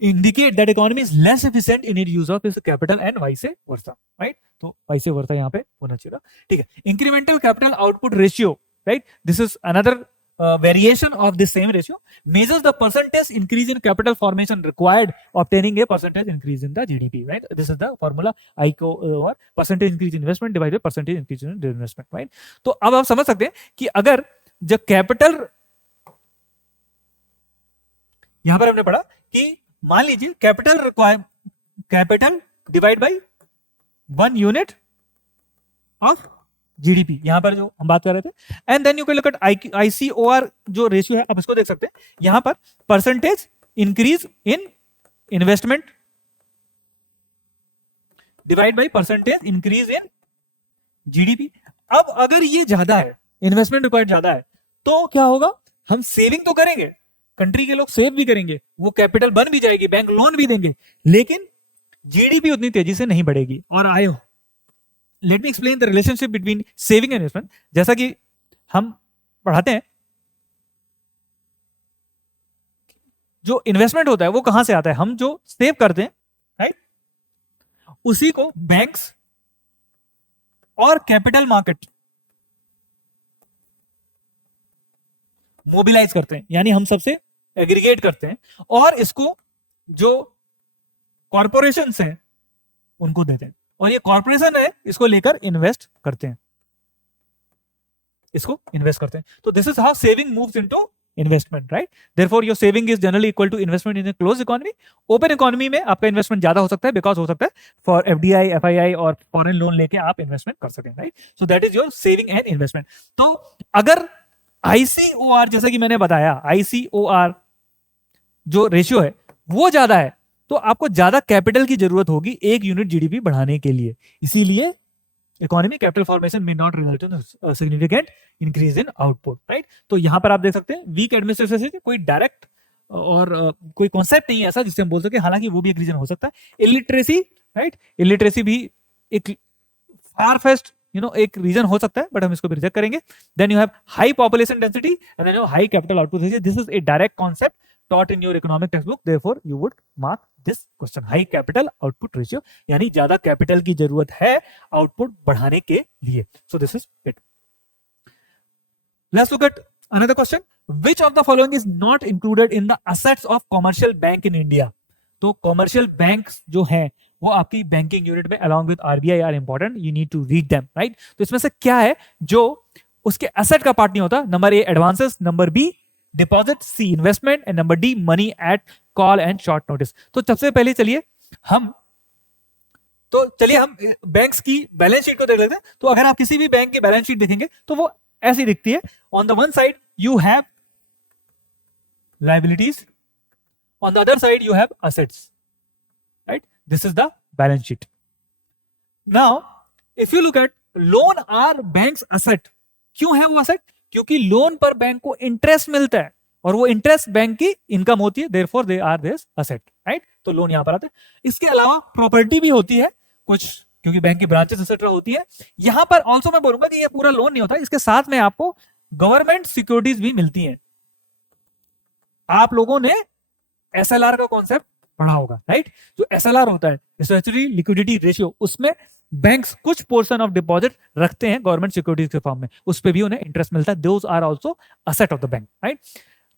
indicate that economy is less efficient in its use of its capital and vice versa, right? तो vice versa यहाँ पे होना चाहिए, ठीक है? Incremental capital output ratio, right? This is another variation of this same ratio, measures the percentage increase in capital formation required obtaining a percentage increase in the GDP, right? This is the formula ICO or percentage increase in investment divided by percentage increase in investment, right? तो अब आप समझ सकते हैं कि अगर जब capital, यहां पर हमने पढ़ा कि मान लीजिए capital divide by 1 unit of GDP, यहां पर जो हम बात कर रहे थे, and then you can look at ICOR जो रेशियो है, आप इसको देख सकते हैं यहां पर percentage increase in investment divide by percentage increase in GDP. अब अगर ये ज्यादा है, इन्वेस्टमेंट रिक्वायर्ड ज्यादा है, तो क्या होगा? हम सेविंग तो करेंगे, कंट्री के लोग सेव भी करेंगे, वो कैपिटल बन भी जाएगी, बैंक लोन भी देंगे, लेकिन जीडीपी उतनी तेजी से नहीं बढ़ेगी। और आयो let me explain the relationship between saving and investment. जैसा कि हम पढ़ाते हैं, जो इन्वेस्टमेंट होता है वो कहां से आता है? हम जो सेव करते हैं, राइट, उसी को बैंक्स और कैपिटल मार्केट मोबिलाइज करते हैं, यानी हम सबसे एग्रीगेट करते हैं और इसको जो कॉर्पोरेशन हैं उनको देते हैं, और ये कॉर्पोरेशन है इसको लेकर इन्वेस्ट करते हैं, इसको इन्वेस्ट करते हैं। तो this is how saving moves into investment, right? Therefore your saving is generally equal to investment in close economy. Open economy में आपका इन्वेस्टमेंट ज्यादा हो सकता है, बिकॉज हो सकता है फॉर एफडीआई, एफआईआई और फॉरेन लोन लेके आप इन्वेस्टमेंट कर सकें, right? So that is your saving and investment. तो अगर आईसीओआर, जैसा कि मैंने बताया, आईसीओआर जो रेशियो है वो ज्यादा है, तो आपको ज्यादा कैपिटल की जरूरत होगी एक यूनिट जीडीपी बढ़ाने के लिए। इसीलिए इकोनॉमी कैपिटल फॉर्मेशन में not result in significant increase in output, right? तो यहां पर आप देख सकते हैं वीक एडमिनिस्ट्रेशन से कोई डायरेक्ट और कोई कॉन्सेप्ट नहीं है ऐसा जिससे हम बोल सके, हालांकि वो भी एक रीजन हो सकता है। Illiteracy, right? इलिटरेसी भी एक फार फेस्ट एक रीजन हो सकता है, बट हम इसको भी रिजेक्ट करेंगे। Then you have high population density and then you have high capital output ratio. This is a direct concept taught in your economic textbook, therefore you would mark this question, high capital output ratio, यानी ज्यादा capital की जरूरत है output बढ़ाने के लिए। So this is it. Let's look at another question. Which of the following is not included in the assets of commercial bank in India? तो commercial banks जो हैं वो आपकी बैंकिंग यूनिट में along with RBI are important. You need to read them, right? तो इसमें से क्या है जो उसके एसेट का पार्ट नहीं होता? Number A advances, number B deposit, C investment and number D money at call and short notice. तो सबसे पहले चलिए हम बैंक्स की बैलेंस शीट को देख लेते हैं। तो अगर आप किसी भी बैंक की बैलेंस शीट देखेंगे तो वो ऐसी दिखती है। On the one side you have liabilities, on the other side you have assets, right? This is the balance sheet. Now if you look at loan are banks asset, क्यों है वो asset? क्योंकि लोन पर bank को interest मिलता है और वो इंटरेस्ट बैंक की इनकम होती है, therefore they are this asset, right? तो लोन यहां पर आते हैं। इसके अलावा प्रॉपर्टी भी होती है कुछ, क्योंकि बैंक की ब्रांचेस एक्सेट्रा होती है। यहां पर ऑल्सो मैं बोलूंगा कि ये पूरा लोन नहीं होता, इसके साथ में आपको गवर्नमेंट सिक्योरिटीज भी मिलती हैं। आप लोगों ने एसएलआर का कॉन्सेप्ट पढ़ा होगा, राइट? जो एसएलआर होता है, स्टैट्यूटरी लिक्विडिटी रेशियो, उसमें बैंक्स कुछ पोर्शन ऑफ डिपॉजिट रखते हैं गवर्नमेंट सिक्योरिटीज के फॉर्म में, उस पे भी उन्हें इंटरेस्ट मिलता है। Those are also asset of the bank, right?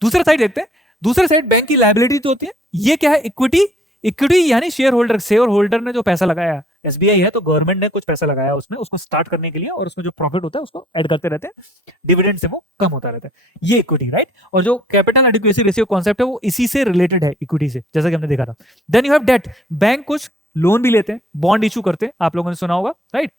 दूसरे साइड देखते हैं, दूसरे साइड बैंक की लायबिलिटी तो होती है। ये क्या है? इक्विटी। इक्विटी यानी शेयर होल्डर ने जो पैसा लगाया, एसबीआई है तो गवर्नमेंट ने कुछ पैसा लगाया उसमें, उसको स्टार्ट करने के लिए, और उसमें जो प्रॉफिट होता है उसको ऐड करते रहते हैं, डिविडेंड से वो कम होता रहता है। ये इक्विटी, राइट? और जो कैपिटल एडिक्वेसी रेशियो कॉन्सेप्ट है वो इसी से रिलेटेड है, इक्विटी से, जैसा कि हमने देखा था। Then you have debt. Bank कुछ लोन भी लेते हैं, बॉन्ड इशू करते हैं, आप लोगों ने सुना होगा, right?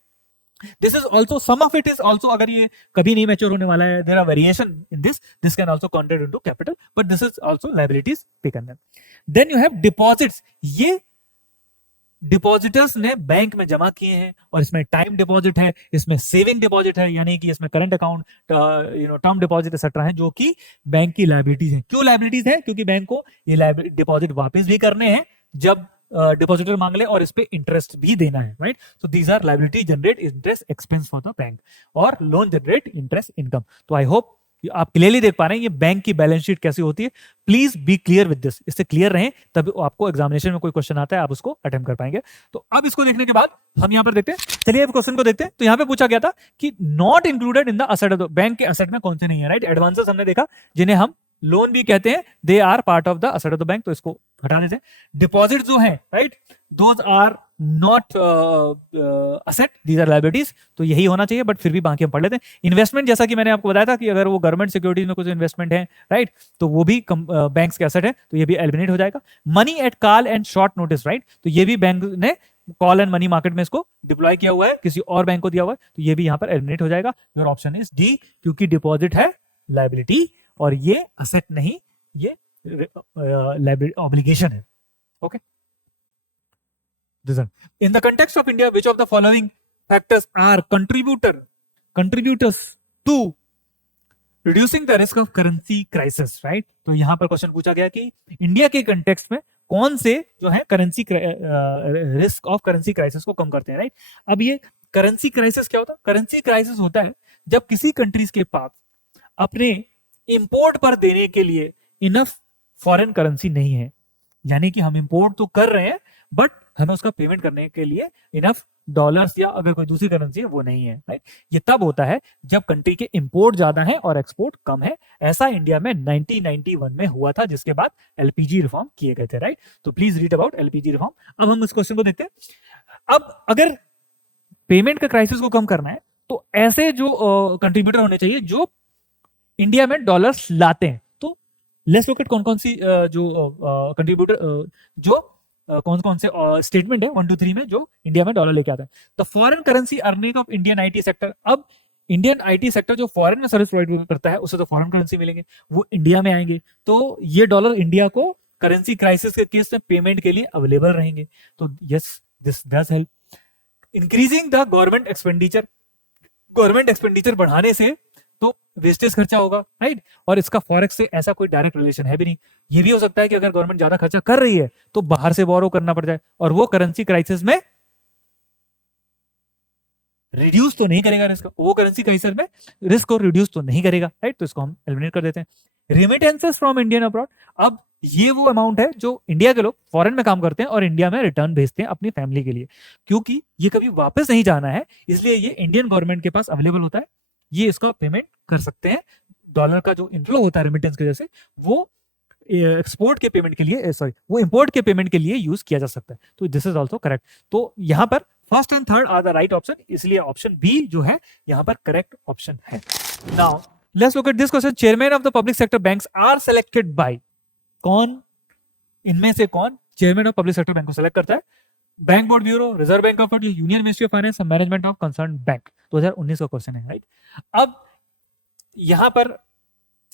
This is also, some of it is also, अगर ये कभी नहीं मैच्योर होने वाला है, there are variation in this can also convert into capital, but this is also liabilities pay करना। Then you have deposits. ये डिपॉजिटर्स ने बैंक में जमा किए हैं, और इसमें टाइम डिपॉजिट है, इसमें सेविंग डिपॉजिट है, यानी कि इसमें current account, term deposit etcetera है, जो कि बैंक की लायबिलिटीज है। क्यों लायबिलिटीज है? क्योंकि बैंक को ये डिपॉजिट वापस भी करने हैं जब डिपॉजिटर मांग ले, और इस पे इंटरेस्ट भी देना है, right? So these are liability generate interest expense for the bank, और लोन जनरेट इंटरेस्ट इनकम। तो आई होप आप क्लियरली देख पा रहे हैं ये बैंक की बैलेंस शीट कैसी होती है। Please be clear with this, इससे क्लियर रहें, तब आपको एग्जामिनेशन में कोई क्वेश्चन आता है आप उसको अटेम्प्ट कर पाएंगे। तो अब इसको देखने के बाद हम यहाँ पर देखते हैं, चलिए अब क्वेश्चन को देखते हैं। तो यहाँ पे पूछा गया था कि not included in the asset of the bank के असेट में कौन से नहीं है, राइट? एडवांसेस हमने देखा, जिन्हें हम लोन भी कहते हैं, they are part of the asset of the bank, तो इसको हटा देते हैं। डिपॉजिट जो है, right, those are not asset, these are liabilities, तो यही होना चाहिए, बट फिर भी बाकी हम पढ़ लेते हैं। इन्वेस्टमेंट, जैसा कि मैंने आपको बताया था कि अगर वो गवर्नमेंट सिक्योरिटीज में कुछ इन्वेस्टमेंट है, राइट, तो वो भी बैंक्स के एसेट है, तो ये भी एलिमिनेट हो जाएगा। Money at call and short notice, right, तो ये भी बैंक ने कॉल एंड मनी मार्केट में इसको डिप्लॉय किया हुआ है, किसी और बैंक को दिया हुआ है, तो ये भी यहाँ पर एलिमिनेट हो जाएगा। योर ऑप्शन इज डी, क्योंकि डिपॉजिट है लायबिलिटी और ये असेट नहीं, ये ऑब्लिगेशन है। Okay, in the context of India, which of the following factors are contributors to reducing the risk of currency crisis, right? तो यहां पर क्वेश्चन पूछा गया कि इंडिया के कंटेक्स्ट में कौन से जो है currency risk of currency crisis को कम करते हैं, राइट? अब ये करेंसी क्राइसिस क्या होता है? करेंसी क्राइसिस होता है जब किसी कंट्रीज के पास अपने इंपोर्ट पर देने के लिए इनफ फॉरेन करेंसी नहीं है, यानी कि हम इंपोर्ट तो कर रहे हैं बट हमें उसका पेमेंट करने के लिए इनफ डॉलर्स या अगर कोई दूसरी करेंसी है वो नहीं है, राइट? ये तब होता है जब कंट्री के इंपोर्ट ज्यादा है और एक्सपोर्ट कम है। ऐसा इंडिया में 1991 में हुआ था, जिसके बाद एलपीजी रिफॉर्म किए गए थे, राइट? तो please read about LPG reform. अब हम इस क्वेश्चन को देखते हैं। अब अगर पेमेंट का क्राइसिस को कम करना है तो ऐसे जो कंट्रीब्यूटर होने चाहिए जो इंडिया में डॉलर्स लाते हैं, तो लेट्स लुक एट कौन कौन सी जो कंट्रीब्यूटर जो कौन कौन से स्टेटमेंट है 1 2 3 में जो इंडिया में डॉलर लेके आता है। The foreign currency earning of Indian IT sector, अब इंडियन आईटी सेक्टर जो फॉरेन में सर्विस प्रोवाइड करता है उसे तो फॉरेन करेंसी मिलेंगे, वो इंडिया में आएंगे, तो ये डॉलर इंडिया को करेंसी क्राइसिस के केस में पेमेंट के लिए अवेलेबल रहेंगे। तो yes, this does help. Increasing the government expenditure बढ़ाने से तो वेस्टेज खर्चा होगा, राइट, और इसका फॉरेक्स से ऐसा कोई डायरेक्ट रिलेशन है भी नहीं। ये भी हो सकता है कि अगर गवर्नमेंट ज्यादा खर्चा कर रही है तो बाहर से बोरो करना पड़ जाए, और वो करेंसी क्राइसिस में रिड्यूस तो नहीं करेगा रिस्क, वो करेंसी क्राइसिस में रिस्क को रिड्यूस तो नहीं करेगा, राइट, तो इसको हम एलिमिनेट कर देते हैं। रेमिटेंसेस फ्रॉम इंडियन अब्रॉड, अब ये वो अमाउंट है जो इंडिया के लोग फॉरेन में काम करते हैं और इंडिया में रिटर्न भेजते हैं अपनी फैमिली के लिए, क्योंकि ये कभी वापस नहीं जाना है, इसलिए ये इंडियन गवर्नमेंट के पास अवेलेबल होता है, ये इसका पेमेंट कर सकते हैं। डॉलर का जो इनफ्लो होता है रेमिटेंस की वजह से, वो एक्सपोर्ट के पेमेंट के लिए, सॉरी, वो इंपोर्ट के पेमेंट के लिए यूज किया जा सकता है। तो दिस इज ऑल्सो करेक्ट। तो यहां पर first and third are the right option, इसलिए ऑप्शन बी जो है यहां पर करेक्ट ऑप्शन है। Now let's look at this question. Chairman of the public sector banks are selected by, कौन इनमें से कौन chairman of public sector bank को सेलेक्ट करता है? Bank Board Bureau, Reserve Bank of India, Union Ministry of Finance, management of concern bank. 2019 का question है, right. अब यहां पर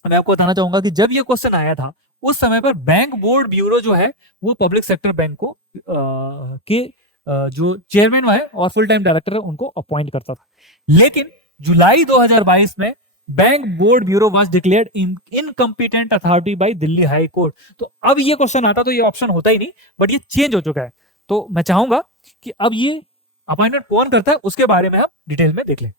मैं आपको बताना चाहूंगा कि जब ये क्वेश्चन आया था उस समय पर बैंक बोर्ड ब्यूरो जो है वो पब्लिक सेक्टर बैंक को जो चेयरमैन है और फुल टाइम डायरेक्टर है उनको अपॉइंट करता था। लेकिन जुलाई 2022 में bank Board bureau was declared incompetent authority bye Delhi high court. तो अब ये क्वेश्चन आता तो ये ऑप्शन होता ही नहीं, बट ये चेंज हो चुका है। तो मैं चाहूंगा कि अब ये अपॉइंटमेंट कौन करता है उसके बारे में हम डिटेल में देख लें।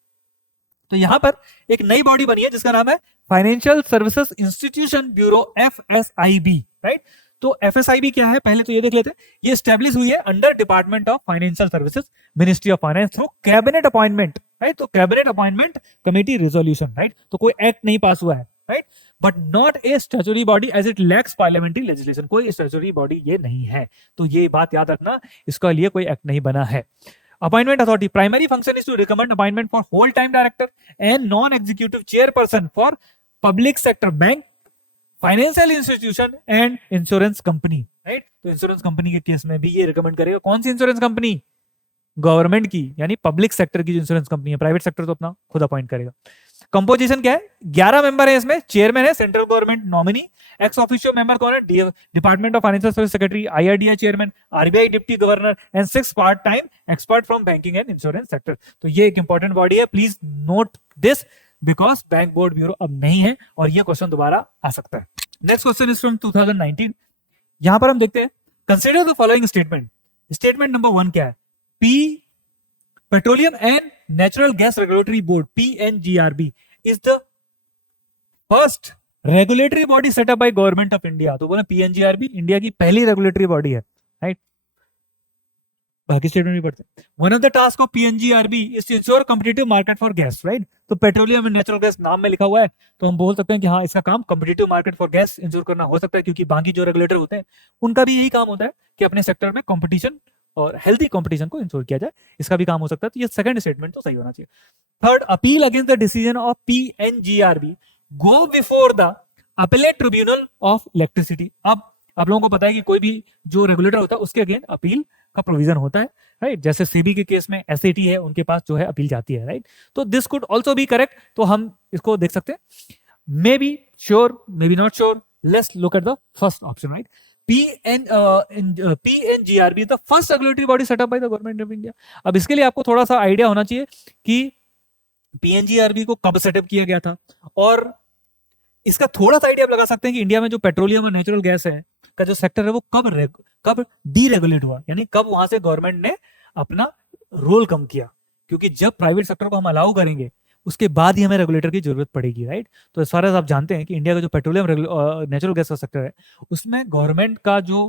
तो यहां पर एक नई बॉडी बनी है जिसका नाम है financial services institution bureau, FSIB, right. तो FSIB क्या है पहले तो ये देख लेते हैं। ये स्टैब्लिश हुई है under department of financial services, ministry of finance, through cabinet appointment, right. तो cabinet appointment committee resolution, right. तो कोई एक्ट नहीं पास हुआ है, right, but not a statutory body as it lacks parliamentary legislation. कोई statutory body ये नहीं है, तो ये बात याद रखना, इसका लिए कोई एक्ट नहीं बना है। Appointment authority primary function is to recommend appointment for whole time director and non-executive chairperson for public sector bank, financial institution and insurance company, right? तो इंश्योरेंस कंपनी के केस में भी ये रिकमेंड करेगा। कौन सी इंश्योरेंस कंपनी? गवर्नमेंट की, यानी public sector की जो इंश्योरेंस कंपनी है। प्राइवेट सेक्टर तो अपना खुद अपॉइंट करेगा। कंपोजिशन क्या है? 11 मेंबर है इसमें। चेयरमैन है central government nominee. Ex officio member कौन है? Department of financial service secretary, IRDA chairman, RBI deputy governor and 6 part time expert from banking and insurance sector. तो ये एक इंपॉर्टेंट बॉडी है, please note this because bank Board bureau अब नहीं है और ये क्वेश्चन दोबारा आ सकता है। Next question is from 2019। यहां पर हम देखते हैं, consider the following statement. Statement number 1 क्या है? Petroleum and natural gas regulatory board, PNGRB, is the first regulatory body set up by government of India। तो बोला PNGRB इंडिया की पहली रेगुलेटरी बॉडी है, राइट। बाकी स्टेटमेंट भी पढ़ते हैं। One of the task of PNGRB is to ensure competitive market for gas, right. तो पेट्रोलियम एंड नेचुरल गैस नाम में लिखा हुआ है, तो हम बोल सकते हैं कि हाँ, इसका काम competitive market for gas ensure करना हो सकता है, क्योंकि बाकी जो रेगुलेटर होते हैं उनका भी यही काम होता है कि अपने सेक्टर में कंपटीशन और हेल्दी कंपटीशन को इंश्योर किया जाए। इसका भी काम हो सकता है। तो ये सेकंड स्टेटमेंट तो सही होना चाहिए। Third, appeal against the decision of PNGRB go before the appellate tribunal of electricity. अब आप लोगों को पता है कि कोई भी जो रेगुलेटर होता है उसके अगेंस्ट अपील का प्रोविजन होता है, राइट। जैसे सेबी के केस में SAT है, उनके पास जो है अपील जाती है, राइट। तो this could also be correct, तो हम इसको देख सकते हैं। May be sure, may be not sure, let's look at the first option, right. PNGRB the first regulatory body set up by the government of India। अब इसके लिए आपको थोड़ा सा आइडिया होना चाहिए कि PNGRB को कब सेटअप किया गया था, और इसका थोड़ा सा आइडिया आप लगा सकते हैं कि इंडिया में जो पेट्रोलियम और नेचुरल गैस है का जो सेक्टर है वो कब डीरेगुलेट हुआ, यानी कब वहां से गवर्नमेंट ने अपना रोल कम किया। क्योंकि जब प्राइवेट सेक्टर को हम अलाउ करेंगे उसके बाद ही हमें रेगुलेटर की जरूरत पड़ेगी, राइट। तो इस आप जानते हैं कि इंडिया का जो पेट्रोलियम नेचुरल गैस का सेक्टर है उसमें गवर्नमेंट का जो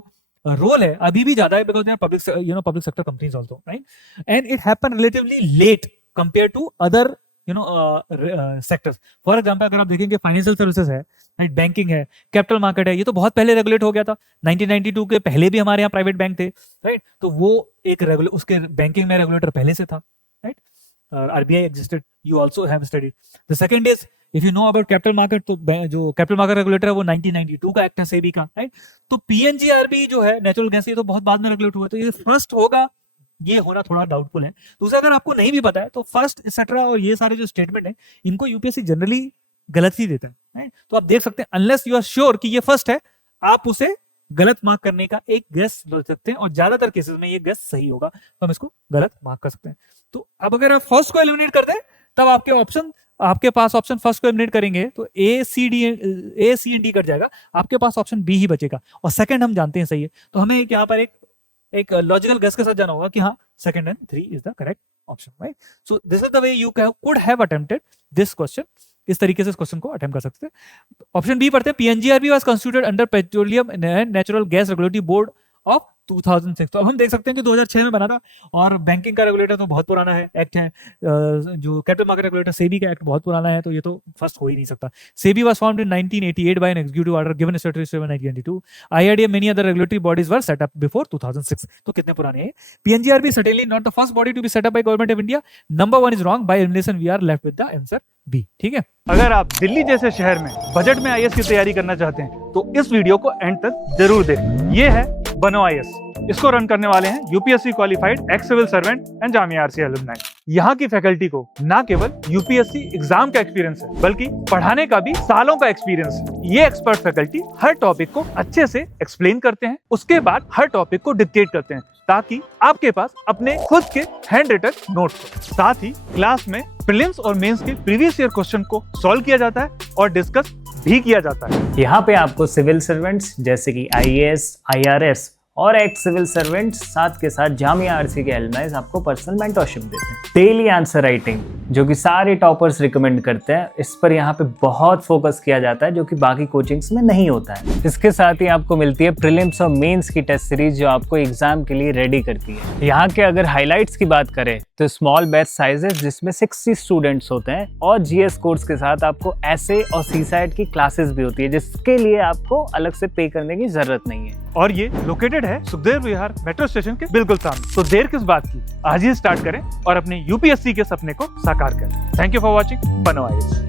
रोल है अभी भी ज्यादा है, because they are public sector companies also, right. And it happen relatively late compare to other sectors. For example अगर आप देखेंगे फाइनेंशियल सर्विसेज है, राइट, बैंकिंग है, कैपिटल मार्केट है, ये तो बहुत पहले रेगुलेट हो गया था। 1992 के पहले भी हमारे यहाँ प्राइवेट बैंक थे, राइट। तो वो एक उसके बैंकिंग में रेगुलेटर पहले से था, right. RBI existed, you also have studied। The second is if you know about capital market, तो जो कैपिटल मार्केट रेगुलेटर है वो 1992 का एक्ट है सेबी का, राइट। तो पीएनजीआरबी जो है नेचुरल गैस, ये तो बहुत बाद में रेगुलेट हुआ, तो ये फर्स्ट होगा, ये होना थोड़ा डाउटफुल है। दूसरा, अगर आपको नहीं भी पता है तो फर्स्ट एक्सेट्रा और ये सारे जो स्टेटमेंट है इनको यूपीएससी जनरली गलत ही देता है, राइट। तो आप देख सकते हैं अनलेस यू आर श्योर कि ये फर्स्ट है, आप उसे गलत मार्क करने का एक गेस ले सकते हैं, और ज्यादातर केसेस में ये गेस सही होगा, तो हम इसको गलत मार्क कर सकते हैं। तो अब अगर आप फर्स्ट को एलिमिनेट करते हैं तब आपके पास ऑप्शन फर्स्ट को एलिमिनेट करेंगे तो ए सी एंड डी कट जाएगा, आपके पास ऑप्शन बी ही बचेगा, और सेकंड हम जानते हैं सही है। तो हमें यहाँ पर एक लॉजिकल गेस के साथ जाना होगा कि हाँ second and 3 is the correct option, right. So this is the way you could have attempted this question. इस तरीके से इस क्वेश्चन को अटेम्प्ट कर सकते हैं। ऑप्शन बी पढ़ते हैं, PNGRB was constituted under petroleum and natural gas regulatory board of 2006। तो अब हम देख सकते हैं कि 2006 में बना था, और बैंकिंग का रेगुलेटर तो बहुत पुराना है, एक्ट है। जो कैपिटल मार्केट रेगुलेटर सेबी का एक्ट बहुत पुराना है, तो ये तो फर्स्ट हो ही नहीं सकता। SEBI was formed in 1988 by an executive order given statutory 1992। IRDA many other regulatory bodies were set up before 2006। तो कितने पुराने हैं? PNGRB certainly not the first body to be set up by government of India. Number 1 is wrong, by elimination we are left with the answer B, ठीक है। अगर आप दिल्ली जैसे शहर में बजट में आईएएस की तैयारी करना चाहते हैं तो इस वीडियो को एंड तक जरूर देखें। ये है बनो आईएएस। इसको रन करने वाले हैं UPSC qualified ex civil servant and Jamia RCA alumni. यहाँ की फैकल्टी को ना केवल यूपीएससी एग्जाम का एक्सपीरियंस है, बल्कि पढ़ाने का भी सालों का एक्सपीरियंस है। ये एक्सपर्ट फैकल्टी हर टॉपिक को अच्छे से एक्सप्लेन करते हैं, उसके बाद हर टॉपिक को डिक्टेट करते हैं, ताकि आपके पास अपने खुद के हैंड रिटन नोट्स हो। साथ ही क्लास में प्रीलिम्स और मेंस के प्रीवियस ईयर क्वेश्चन को सॉल्व किया जाता है और डिस्कस भी किया जाता है। यहाँ पे आपको सिविल सर्वेंट्स जैसे कि आईएएस, आईआरएस और एक्स सिविल सर्वेंट्स साथ के साथ जामिया आरसी के एलुमनाइज आपको पर्सनल मेंटरशिप देते हैं। डेली आंसर राइटिंग जो कि सारे टॉपर्स रिकमेंड करते हैं, इस पर यहाँ पे बहुत फोकस किया जाता है, जो कि बाकी कोचिंग्स में नहीं होता है। इसके साथ ही आपको मिलती है प्रीलिम्स और मेंस की टेस्ट सीरीज, जो आपको एग्जाम के लिए रेडी करती है। यहाँ के अगर हाईलाइट्स की बात करें तो स्मॉल बैच साइजेस जिसमें 60 स्टूडेंट्स होते हैं, और जीएस कोर्स के साथ आपको एसए और सीसाइट की क्लासेस भी होती है, जिसके लिए आपको अलग से पे करने की जरूरत नहीं है। और ये लोकेटेड है सुखदेव विहार मेट्रो स्टेशन के बिल्कुल सामने। तो देर किस बात की, आज ही स्टार्ट करें और अपने यूपीएससी के सपने को साकार करें। थैंक यू फॉर वॉचिंग बनो आईएएस।